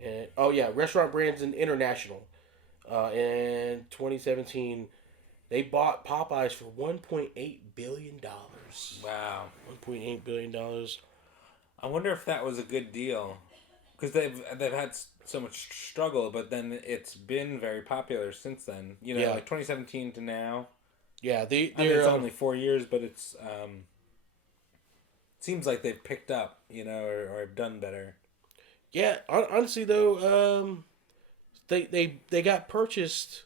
And Restaurant Brands International. In 2017, they bought Popeyes for $1.8 billion. Wow. $1.8 billion. I wonder if that was a good deal, because they've had so much struggle, but then it's been very popular since then. You know, Yeah. like 2017 to now. Yeah, I mean, they're it's only 4 years, but it's seems like they've picked up, you know, or have done better. yeah. Honestly, though, they got purchased.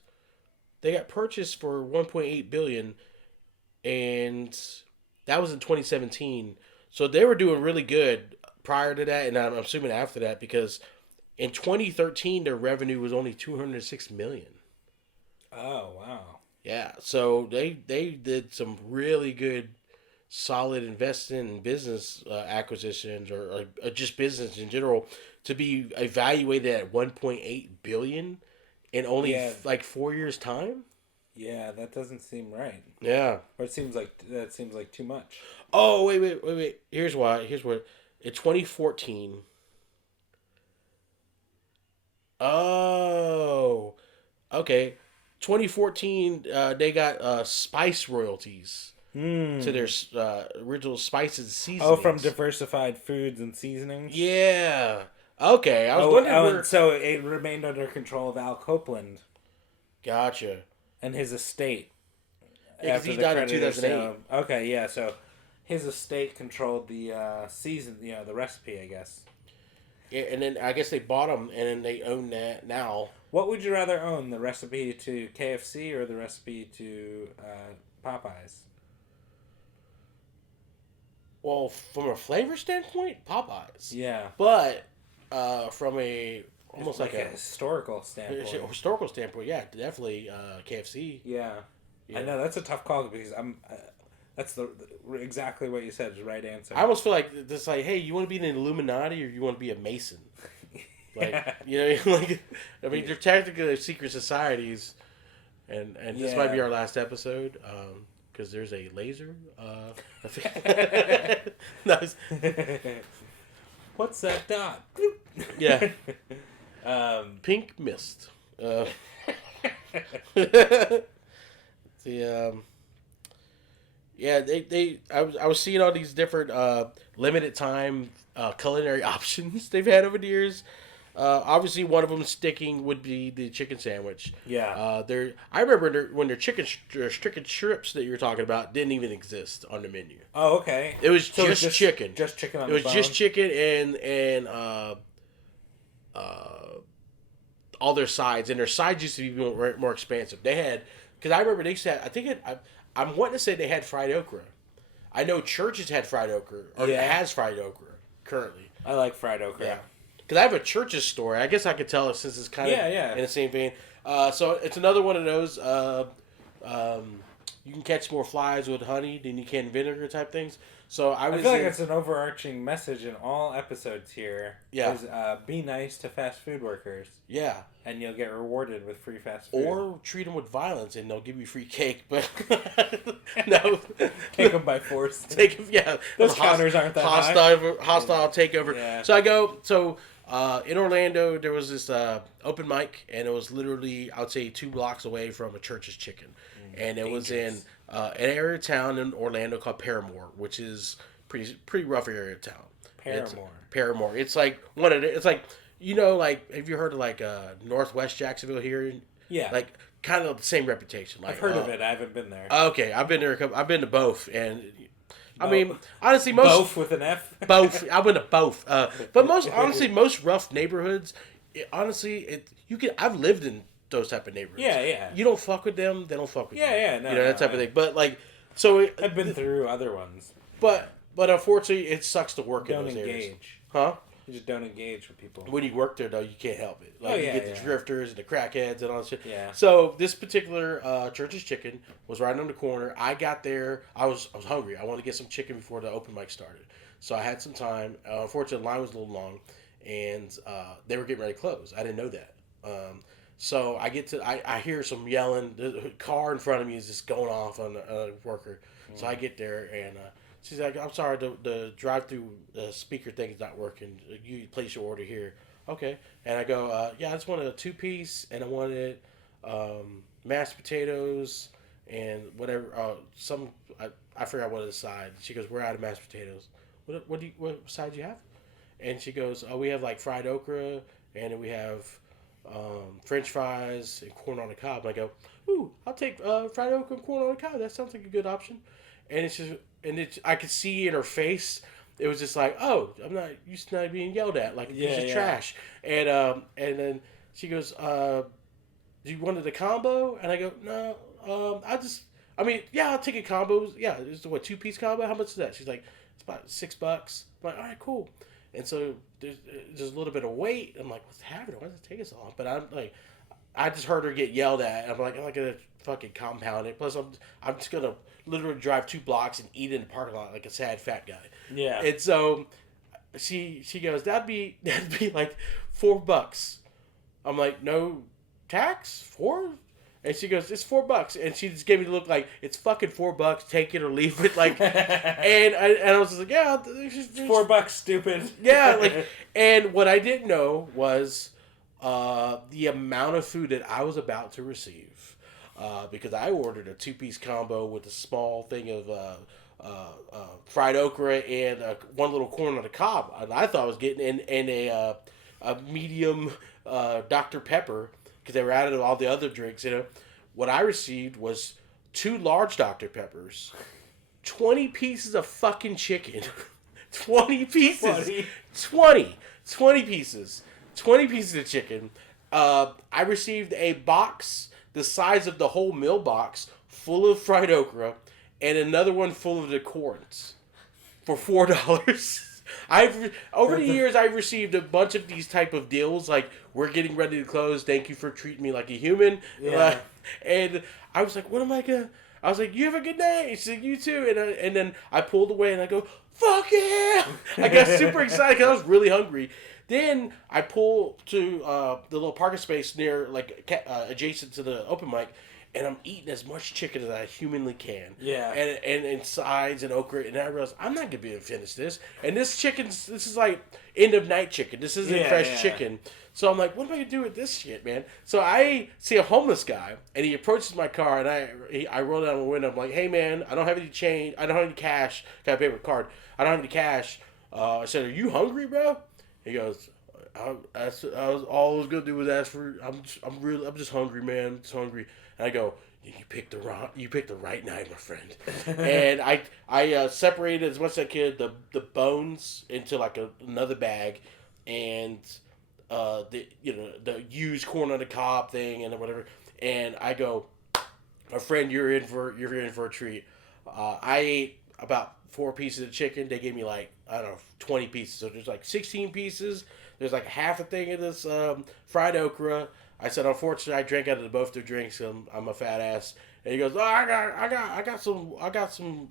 They got purchased for $1.8 billion, and that was in 2017. So they were doing really good prior to that, and I'm assuming after that, because in 2013 their revenue was only $206 million. Oh wow! Yeah, so they did some really good solid investing in business acquisitions or just business in general to be evaluated at 1.8 billion in only Yeah. like 4 years time. Yeah, that doesn't seem right. Yeah. Or it seems like that seems like too much. Oh wait. Here's why. Here's what. In 2014. Oh. Okay. 2014. They got spice royalties to their original spices and Oh, from seasonings. diversified foods and seasonings. Yeah. Okay. I was Oh, wondering oh, where. and so it remained under control of Al Copeland Gotcha. and his estate Yeah, because after he the died in creditors. 2008. Okay, yeah. So his estate controlled the season, the recipe, I guess. Yeah, and then I guess they bought them, and then they own that now. What would you rather own, the recipe to KFC or the recipe to Popeyes? Well, from a flavor standpoint, Popeyes. Yeah, But from a almost like a a historical standpoint. historical standpoint, yeah, definitely KFC. Yeah. Yeah. I know that's a tough call because I'm. That's exactly what you said is the right answer. I almost feel like this, like, hey, you want to be an Illuminati or you want to be a Mason? Like, Yeah. you know, like, I mean, they're technically secret societies, and this might be Yeah. our last episode, because there's a laser. Nice. What's that dot? Yeah, pink mist. The yeah, I was seeing all these different limited time culinary options they've had over the years. Obviously, one of them sticking would be the chicken sandwich. Yeah. I remember when their chicken strips that you were talking about didn't even exist on the menu. Oh, okay. It was So just chicken. Just chicken on It the was bone. just chicken and all their sides, and their sides used to be more expansive. They had, because I remember they said, I'm wanting to say they had fried okra. I know Church's had fried okra, or Yeah. has fried okra currently. I like fried okra. Yeah, because I have a Church's store. I guess I could tell it since it's kind of Yeah. in the same vein. So it's another one of those. You can catch more flies with honey than you can vinegar type things. So I I feel like it's an overarching message in all episodes here. Yeah. Is, be nice to fast food workers, yeah. and you'll get rewarded with free fast food. Or treat them with violence and they'll give you free cake. But no, Take them by force. take them. Yeah, Those counters aren't that hostile takeover. Yeah. So I go. So in Orlando, there was this open mic, and it was literally, I would say, 2 blocks away from a Church's Chicken, and it was in an area of town in Orlando called Paramore, which is pretty rough area of town. Paramore. It's like it's like, like, have you heard of like Northwest Jacksonville here? Yeah. Like kind of the same reputation. Like, I've heard of it. I haven't been there. Okay, I've been there. I've been to both, and I Both. mean, honestly, most Both with an F. both. I went to both. But most rough neighborhoods, I've lived in those type of neighborhoods. Yeah. You don't fuck with them, they don't fuck with you. No, that type of thing. But like, so I've been through other ones. but unfortunately, it sucks to work Don't in those areas. engage. Huh? You just don't engage with people. When you work there, though, you can't help it. Like, you get the drifters and the crackheads and all that shit. Yeah. So this particular Church's Chicken was right on the corner. I got there. I was hungry. I wanted to get some chicken before the open mic started. So I had some time. Unfortunately, the line was a little long, and they were getting ready to close. I didn't know that. So I get to, I hear some yelling. The car in front of me is just going off on a worker. So I get there, and she's like, "I'm sorry, the drive-through speaker thing is not working. You place your order here." Okay. And I go, "Yeah, I just wanted a 2-piece, and I wanted mashed potatoes and whatever. I forgot what the side." She goes, "We're out of mashed potatoes. What side do you have?" And she goes, "Oh, we have like fried okra, and then we have French fries and corn on the cob." And I go, "Ooh, I'll take fried okra and corn on the cob. That sounds like a good option." And I could see in her face, it was just like, "Oh, I'm not used to not being yelled at like a piece of trash." And then she goes, "Do you wanted a combo?" And I go, "No, I'll take a combo. Yeah, it's what, 2-piece combo? How much is that?" She's like, "It's about $6." I'm like, "All right, cool." And so there's a little bit of wait. I'm like, "What's happening? Why does it take us so long?" But I'm like, I just heard her get yelled at. I'm like, I'm not gonna fucking compound it. Plus, I'm just gonna literally drive 2 blocks and eat in the parking lot like a sad fat guy. Yeah. And so she goes, that'd be like $4. I'm like, no tax? 4? And she goes, it's $4, and she just gave me the look like it's fucking $4. Take it or leave it, like. and I was just like, yeah, it's $4, stupid. Yeah, like. And what I didn't know was the amount of food that I was about to receive, because I ordered a 2-piece combo with a small thing of fried okra and 1 little corn on the cob, and I thought I was getting in a medium Dr. Pepper. Because they were added to all the other drinks, you know. What I received was 2 large Dr. Peppers, 20 pieces of fucking chicken, 20 pieces, 20 pieces, 20 pieces of chicken. I received a box the size of the whole meal box full of fried okra, and another one full of the corns for $4. Over the years I've received a bunch of these type of deals, like, we're getting ready to close, thank you for treating me like a human. Yeah. And I was like, what am I gonna? I was like, you have a good day. She's like, you too. And then I pulled away and I go, fuck yeah! I got super excited because I was really hungry. Then I pull to the little parking space near, like, adjacent to the open mic, and I'm eating as much chicken as I humanly can. Yeah. And sides and okra, and I realized I'm not gonna be able to finish this. And this is like end of night chicken. This isn't fresh chicken. So I'm like, what am I gonna do with this shit, man? So I see a homeless guy, and he approaches my car, and I roll down the window. I'm like, hey man, I don't have any change. I don't have any cash. Can I pay with a card? I don't have any cash. I said, are you hungry, bro? He goes, all I was gonna do was ask for. I'm just hungry, man. I'm just hungry. And I go, you picked the right night, my friend. And I separated as much as I could the bones into like another bag, and the used corn on the cob thing and whatever. And I go, my friend, you're in for a treat. I ate about 4 pieces of chicken. They gave me like, I don't know, 20 pieces. So there's like 16 pieces. There's like half a thing of this fried okra. I said, unfortunately, I drank out of both their drinks. I'm a fat ass. And he goes, oh, I got some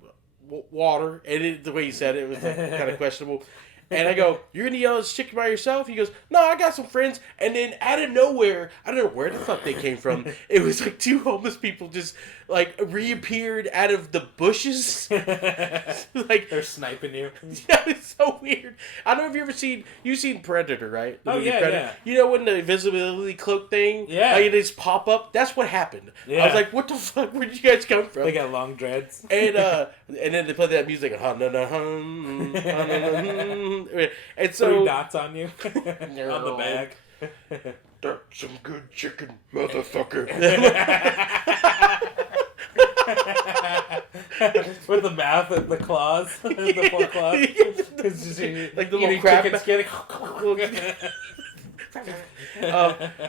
water. And the way he said it was like, kind of questionable. And I go, you're going to yell at this chicken by yourself? He goes, no, I got some friends. And then out of nowhere, I don't know where the fuck they came from. It was like 2 homeless people just like reappeared out of the bushes. Like they're sniping you. Yeah, it's so weird. I don't know if you've seen Predator, right? The movie Predator. Yeah. You know when the invisibility cloak thing? Yeah. Like they just pop up? That's what happened. Yeah. I was like, what the fuck? Where did you guys come from? They got long dreads. And then they play that music, and so 3 dots on you on the bag. That's some good chicken, motherfucker. With the mouth and the claws, the 4 claws. It's just, like the little crab chicken skin.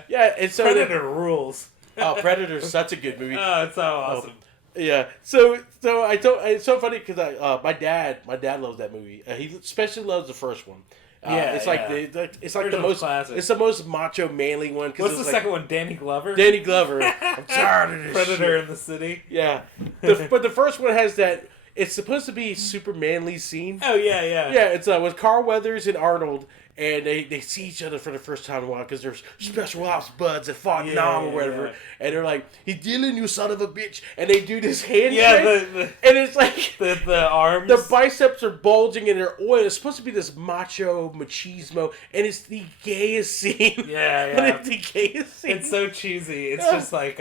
Yeah, and so Predator rules. Oh, Predator's such a good movie. Oh, it's so awesome. Yeah, so it's so funny because my dad loves that movie. He especially loves the first one. It's like the most classic. It's the most macho, manly one. What's the second one? Danny Glover. Danny Glover. I'm tired of this Predator shit. in the city. Yeah, but the first one has that. It's supposed to be super manly scene. Oh yeah. Yeah, it's with Carl Weathers and Arnold. And they see each other for the first time in a while because they're special ops buds that fought in Nam or whatever. Yeah. And they're like, he's dealing, you son of a bitch. And they do this handshake. Yeah, and it's like... The arms. The biceps are bulging and they're oiled. It's supposed to be this machismo. And it's the gayest scene. Yeah. And it's the gayest scene. It's so cheesy. It's just like,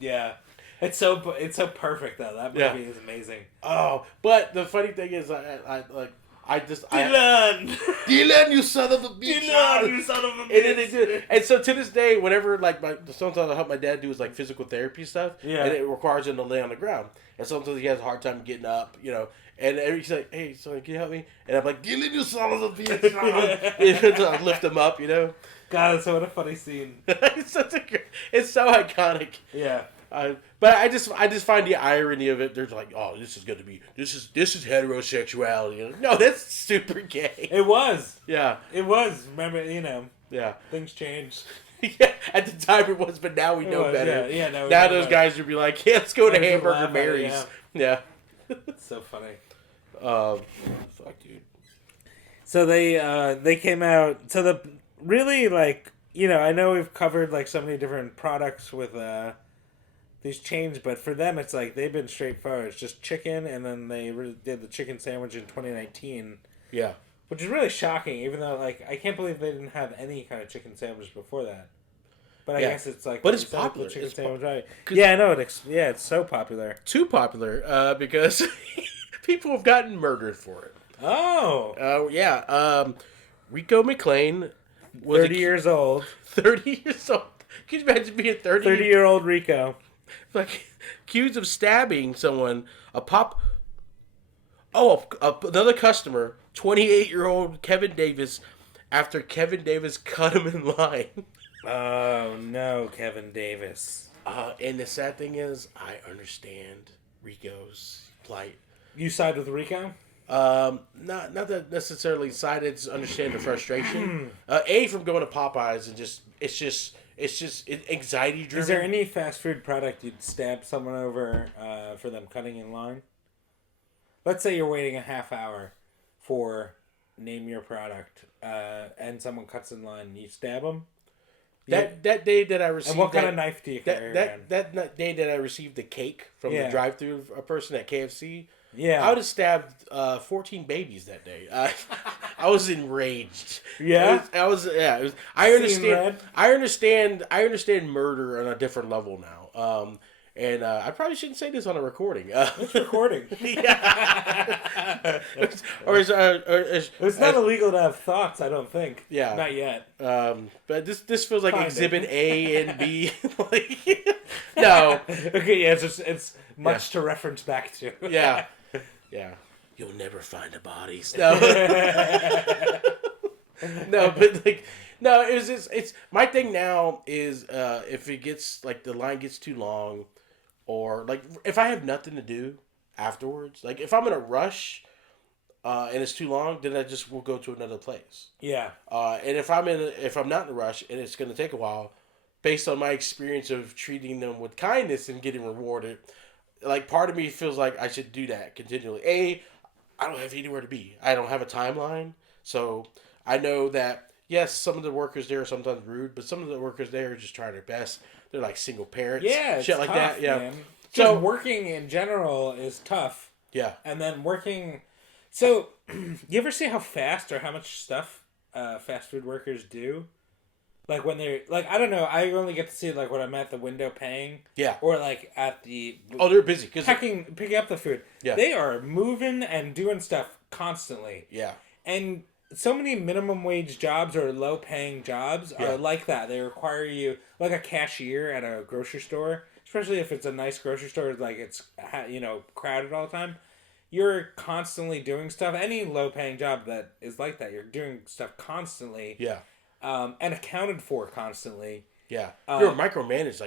yeah. It's so perfect, though. That movie is amazing. Oh, but the funny thing is, Dylan, you son of a bitch! Dylan, you son of a bitch! And then they do it. And so to this day, whenever sometimes I help my dad do is like physical therapy stuff, and it requires him to lay on the ground, and sometimes he has a hard time getting up, And he's like, "Hey, son, can you help me?" And I'm like, "Dylan, you son of a bitch!" And I lift him up, God, that's what a funny scene. It's so iconic. Yeah. But I just find the irony of it. There's like, oh, this is heterosexuality. No, that's super gay. It was. Yeah. It was. Remember, Yeah. things changed. Yeah, at the time it was, but now we know better. Yeah, now those guys would be like, yeah, let's go to Hamburger Mary's. Yeah. It's so funny. Fuck, dude. So they came out. So the really like I know we've covered like so many different products with these chains, but for them it's like they've been straightforward. It's just chicken, and then they did the chicken sandwich in 2019. Yeah. Which is really shocking, even though like I can't believe they didn't have any kind of chicken sandwich before that. But I guess it's like, but it's popular. Chicken sandwich, right? Yeah, I know it's so popular. Too popular, because people have gotten murdered for it. Oh. Yeah. Rico McLean was 30 years old. 30 years old. Can you imagine being 30-year-old Rico? Like, accused of stabbing someone. Another customer, 28-year-old Kevin Davis, after Kevin Davis cut him in line. Oh, no, Kevin Davis. And the sad thing is, I understand Rico's plight. You side with Rico? Not that necessarily side. I just understand the frustration. From going to Popeyes and it's anxiety driven. Is there any fast food product you'd stab someone over for them cutting in line? Let's say you're waiting a half hour for name your product, and someone cuts in line. You stab them. That day that I received. And what kind of knife do you carry? That day that I received the cake from the drive-through person at KFC. Yeah, I would have stabbed 14 babies that day. I was enraged. Yeah, I was. I understand. I understand murder on a different level now. And I probably shouldn't say this on a recording. It's recording. Yeah. It's not illegal to have thoughts, I don't think. Yeah. Not yet. But this feels like Exhibit A and B. No. Okay, yeah, it's much to reference back to. Yeah. Yeah. You'll never find the bodies. No. No, but no, it's my thing now is if it gets the line gets too long, or if I have nothing to do afterwards, if I'm in a rush and it's too long, then I just will go to another place. Yeah. And if I'm not in a rush and it's going to take a while, based on my experience of treating them with kindness and getting rewarded, part of me feels like I should do that continually. I don't have anywhere to be. I don't have a timeline, so I know that. Yes, some of the workers there are sometimes rude, but some of the workers there are just trying their best. They're single parents, shit like that. Yeah, man. So working in general is tough. Yeah, and then working. So, you ever see how fast or how much stuff fast food workers do? When they're I don't know. I only get to see when I'm at the window paying. Yeah. Or at the. Oh, they're busy because picking up the food. Yeah. They are moving and doing stuff constantly. Yeah. And so many minimum wage jobs or low paying jobs are like that. They require you like a cashier at a grocery store, especially if it's a nice grocery store, it's crowded all the time. You're constantly doing stuff. Any low paying job that is like that, you're doing stuff constantly. Yeah. And accounted for constantly. Yeah. You're micromanaged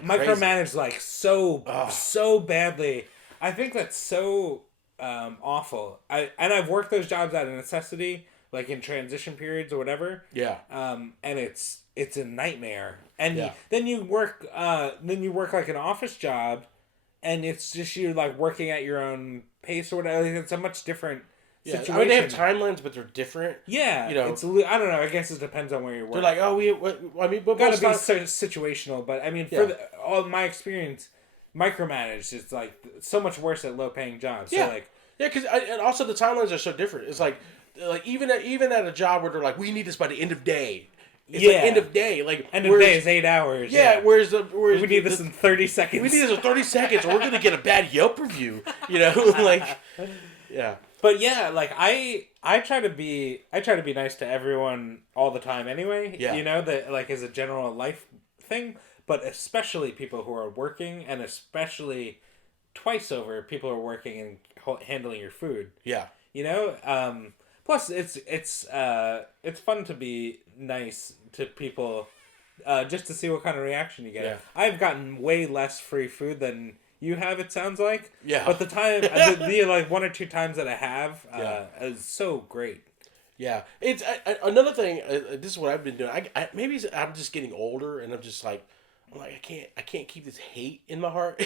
crazy. So badly. I think that's so awful. I've worked those jobs out of necessity. In transition periods or whatever. Yeah. And it's a nightmare. And then you work an office job, and it's just you working at your own pace or whatever. It's a much different situation. They have timelines, but they're different. Yeah. It's I don't know. I guess it depends on where you're working. They're gotta be situational, but all my experience, micromanaged is so much worse at low paying jobs. Yeah. So because and also the timelines are so different. It's even at a job where they're we need this by the end of day. It's end of day. End of day is 8 hours. Yeah. Whereas we need this in 30 seconds. We need this in 30 seconds, or we're gonna get a bad Yelp review. Yeah. But I try to be nice to everyone all the time anyway. Yeah. That as a general life thing, but especially people who are working, and especially twice over people who are working and handling your food. Yeah. Plus, it's fun to be nice to people, just to see what kind of reaction you get. Yeah. I've gotten way less free food than you have. It sounds like. Yeah. But the 1 or 2 times that I have, is so great. Yeah, it's another thing. This is what I've been doing. Maybe I'm just getting older, and I'm like I can't keep this hate in my heart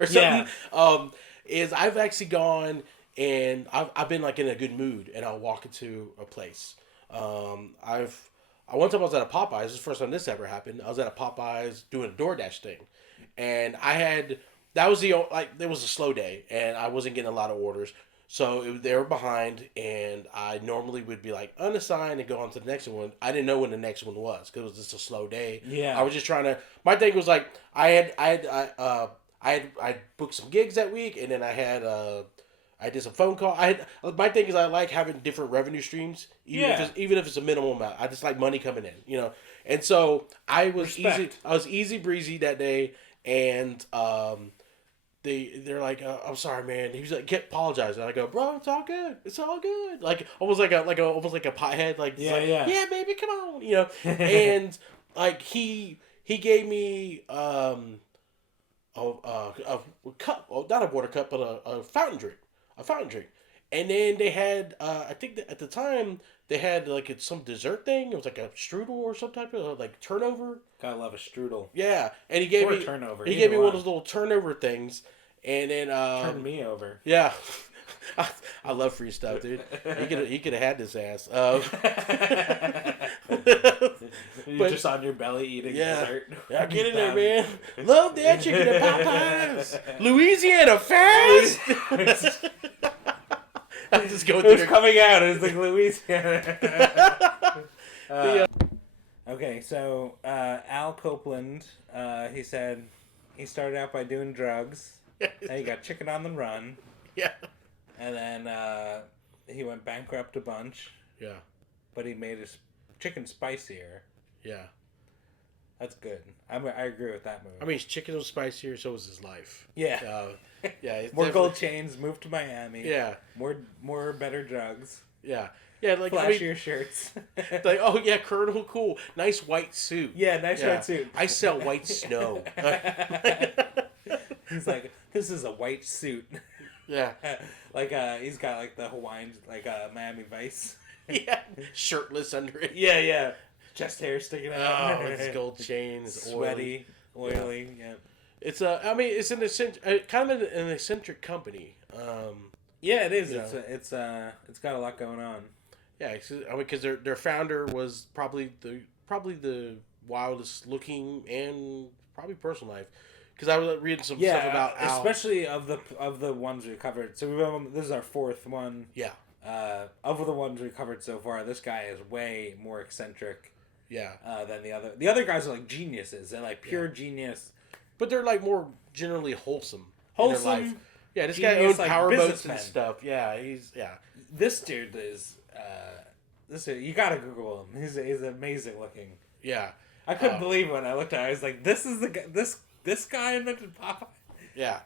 or something. Yeah. Is I've actually gone and I've been like in a good mood, and I'll walk into a place. One time I was at a Popeyes. This is the first time this ever happened. I was at a Popeyes doing a DoorDash thing, and that was it was a slow day, and I wasn't getting a lot of orders. So they were behind, and I normally would be like unassigned and go on to the next one. I didn't know when the next one was because it was just a slow day. Yeah. I was just trying to. My thing was like I booked some gigs that week, and then I did some phone call. My thing is I like having different revenue streams, even if it's a minimal amount. I just like money coming in, And so I was Respect. I was easy breezy that day, and they're like, I'm sorry, man. He was like, kept apologizing. And I go, bro, it's all good. It's all good. Like almost like a pothead. Yeah, baby, come on, And like he gave me a cup, not a water cup, but a fountain drink, And then they had, I think that at the time they had like some dessert thing. It was like a strudel or some type of like turnover. Gotta love a strudel. Yeah, and he gave Or a me turnover. He gave me one of those little turnover things, and then Turn me over. Yeah, I love free stuff, dude. He could have had this ass. You're just on your belly eating dessert. Yeah, get in there, man. Love that chicken at Popeyes. Louisiana fast. I'm just going Who's through. coming out? It's like Louisiana. Okay, so Al Copeland, he said he started out by doing drugs. Then he got chicken on the run. Yeah. And then he went bankrupt a bunch. Yeah. But he made his chicken spicier. Yeah. That's good. I agree with that move. I mean, his chicken was spicier, so was his life. Yeah. Yeah. More gold chains, moved to Miami. Yeah. More better drugs. Yeah. Yeah, like flashier shirts. Like, oh yeah, Colonel, cool, nice white suit. Yeah, nice white suit. I sell white snow. He's like, this is a white suit. Yeah. Like he's got like the Hawaiian, like Miami Vice. Yeah. Shirtless under it. Yeah. Chest hair sticking out. Oh, his gold chain is sweaty, oily. Yeah. It's it's kind of an eccentric company. Yeah, it is. You know. It's got a lot going on. Yeah, because their founder was probably the wildest looking and probably personal life. Because I was reading some stuff about Al. Especially of the ones we covered. So this is our fourth one. Yeah. Of the ones we covered so far, this guy is way more eccentric. Yeah. Than the other. The other guys are like geniuses. They're like pure genius. But they're like more generally wholesome. In their life. Yeah, this guy owns powerboats and stuff. Yeah, This dude is. You gotta Google him. He's amazing looking. Yeah. I couldn't believe when I looked at it. I was like, this is the guy. This guy invented Popeye. Yeah.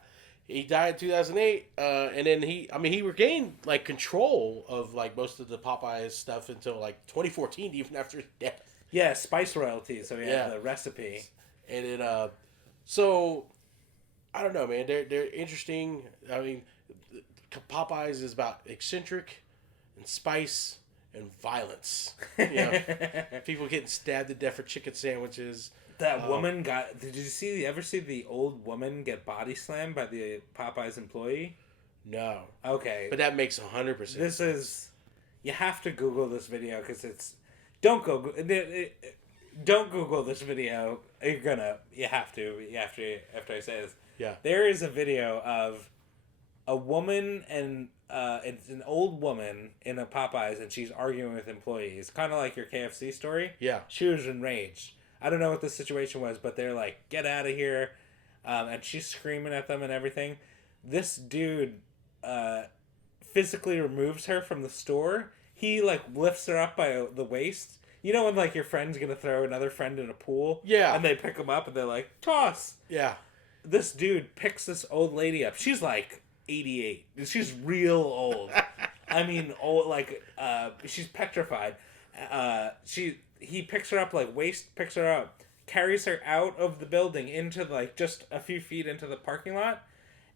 He died in 2008, and then he regained like control of like most of the Popeyes stuff until like 2014, even after his death. Yeah, spice royalties. So he had the recipe, and it so I don't know, man. They're interesting. I mean, Popeyes is about eccentric and spice and violence. People getting stabbed to death for chicken sandwiches. That woman got. Did you ever see the old woman get body slammed by the Popeyes employee? No. Okay. But that makes 100%. This is. You have to Google this video because it's. Don't go. Don't Google this video. You have to after I say this. Yeah. There is a video of a woman and it's an old woman in a Popeyes and she's arguing with employees, kind of like your KFC story. Yeah. She was enraged. I don't know what the situation was, but they're like, "Get out of here," and she's screaming at them and everything. This dude physically removes her from the store. He like lifts her up by the waist. You know when like your friend's gonna throw another friend in a pool? Yeah. And they pick him up and they're like, "Toss." Yeah. This dude picks this old lady up. She's like 88. She's real old. I mean, old like she's petrified. He picks her up like picks her up, carries her out of the building into like just a few feet into the parking lot,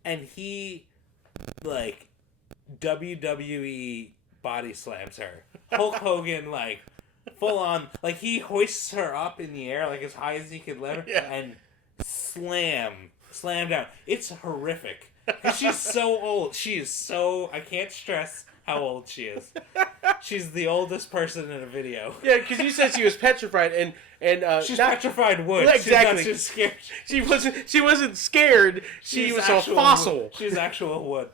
and he like WWE body slams her. Hulk Hogan, like, full on, like, he hoists her up in the air, like, as high as he could let her, and slam down. It's horrific. Because she's so old. She is so, I can't stress how old she is. She's the oldest person in a video. Yeah, because you said she was petrified, and she's petrified wood. Exactly. She's not just scared. She wasn't scared. She was a fossil. She's actual wood.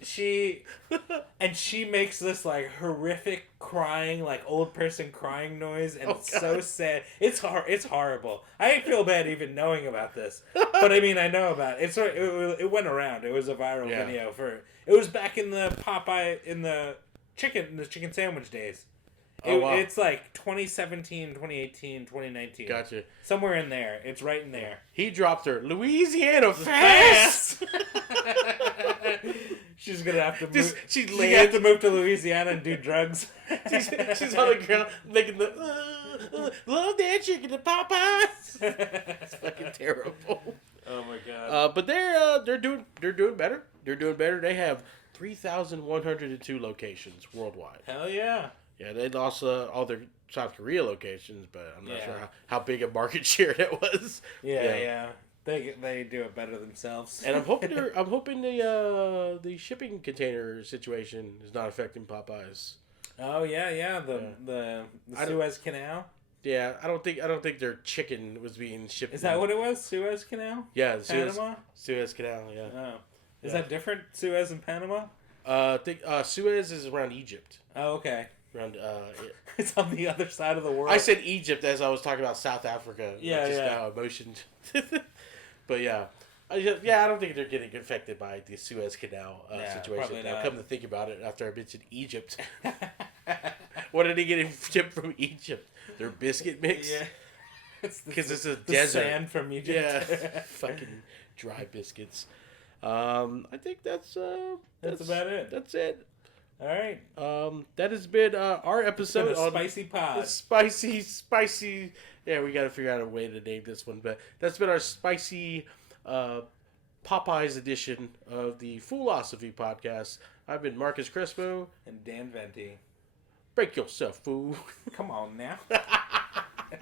She makes this like horrific crying, like old person crying noise, and it's so sad. It's horrible. I feel bad even knowing about this, but I mean I know about it. It went around. It was a viral video for. It was back in the Popeye in the chicken sandwich days. It's like 2017, 2018, 2019. Gotcha. Somewhere in there. It's right in there. He dropped her. Louisiana fast! She's going to have to move. She's going to have to move to Louisiana and do drugs. she's on the ground making the love that chicken to Popeyes. It's fucking terrible. Oh my god. But they're doing better. They're doing better. They have 3,102 locations worldwide. Hell yeah. Yeah, they lost all their South Korea locations, but I'm not sure how big a market share that was. Yeah. They do it better themselves. And I'm hoping the shipping container situation is not affecting Popeyes. Oh yeah. The Suez Canal. Yeah, I don't think their chicken was being shipped. Is that what it was? Suez Canal? Yeah, Panama. Suez Canal. Yeah. Oh, is that different? Suez and Panama? I think Suez is around Egypt. Oh, okay. Around it's on the other side of the world. I said Egypt as I was talking about South Africa. Yeah, just now emotioned. But yeah. I don't think they're getting affected by the Suez Canal situation. Now, come to think about it, after I mentioned Egypt, what are they getting shipped from Egypt? Their biscuit mix? Yeah. Because it's a desert. Sand from Egypt. Yeah. Fucking dry biscuits. I think that's about it. That's it. All right. That has been our episode on Spicy Pod. Spicy. Yeah, we got to figure out a way to name this one, but that's been our spicy Popeyes edition of the Foolosophy podcast. I've been Marcus Crespo and Dan Venti. Break yourself, fool. Come on now.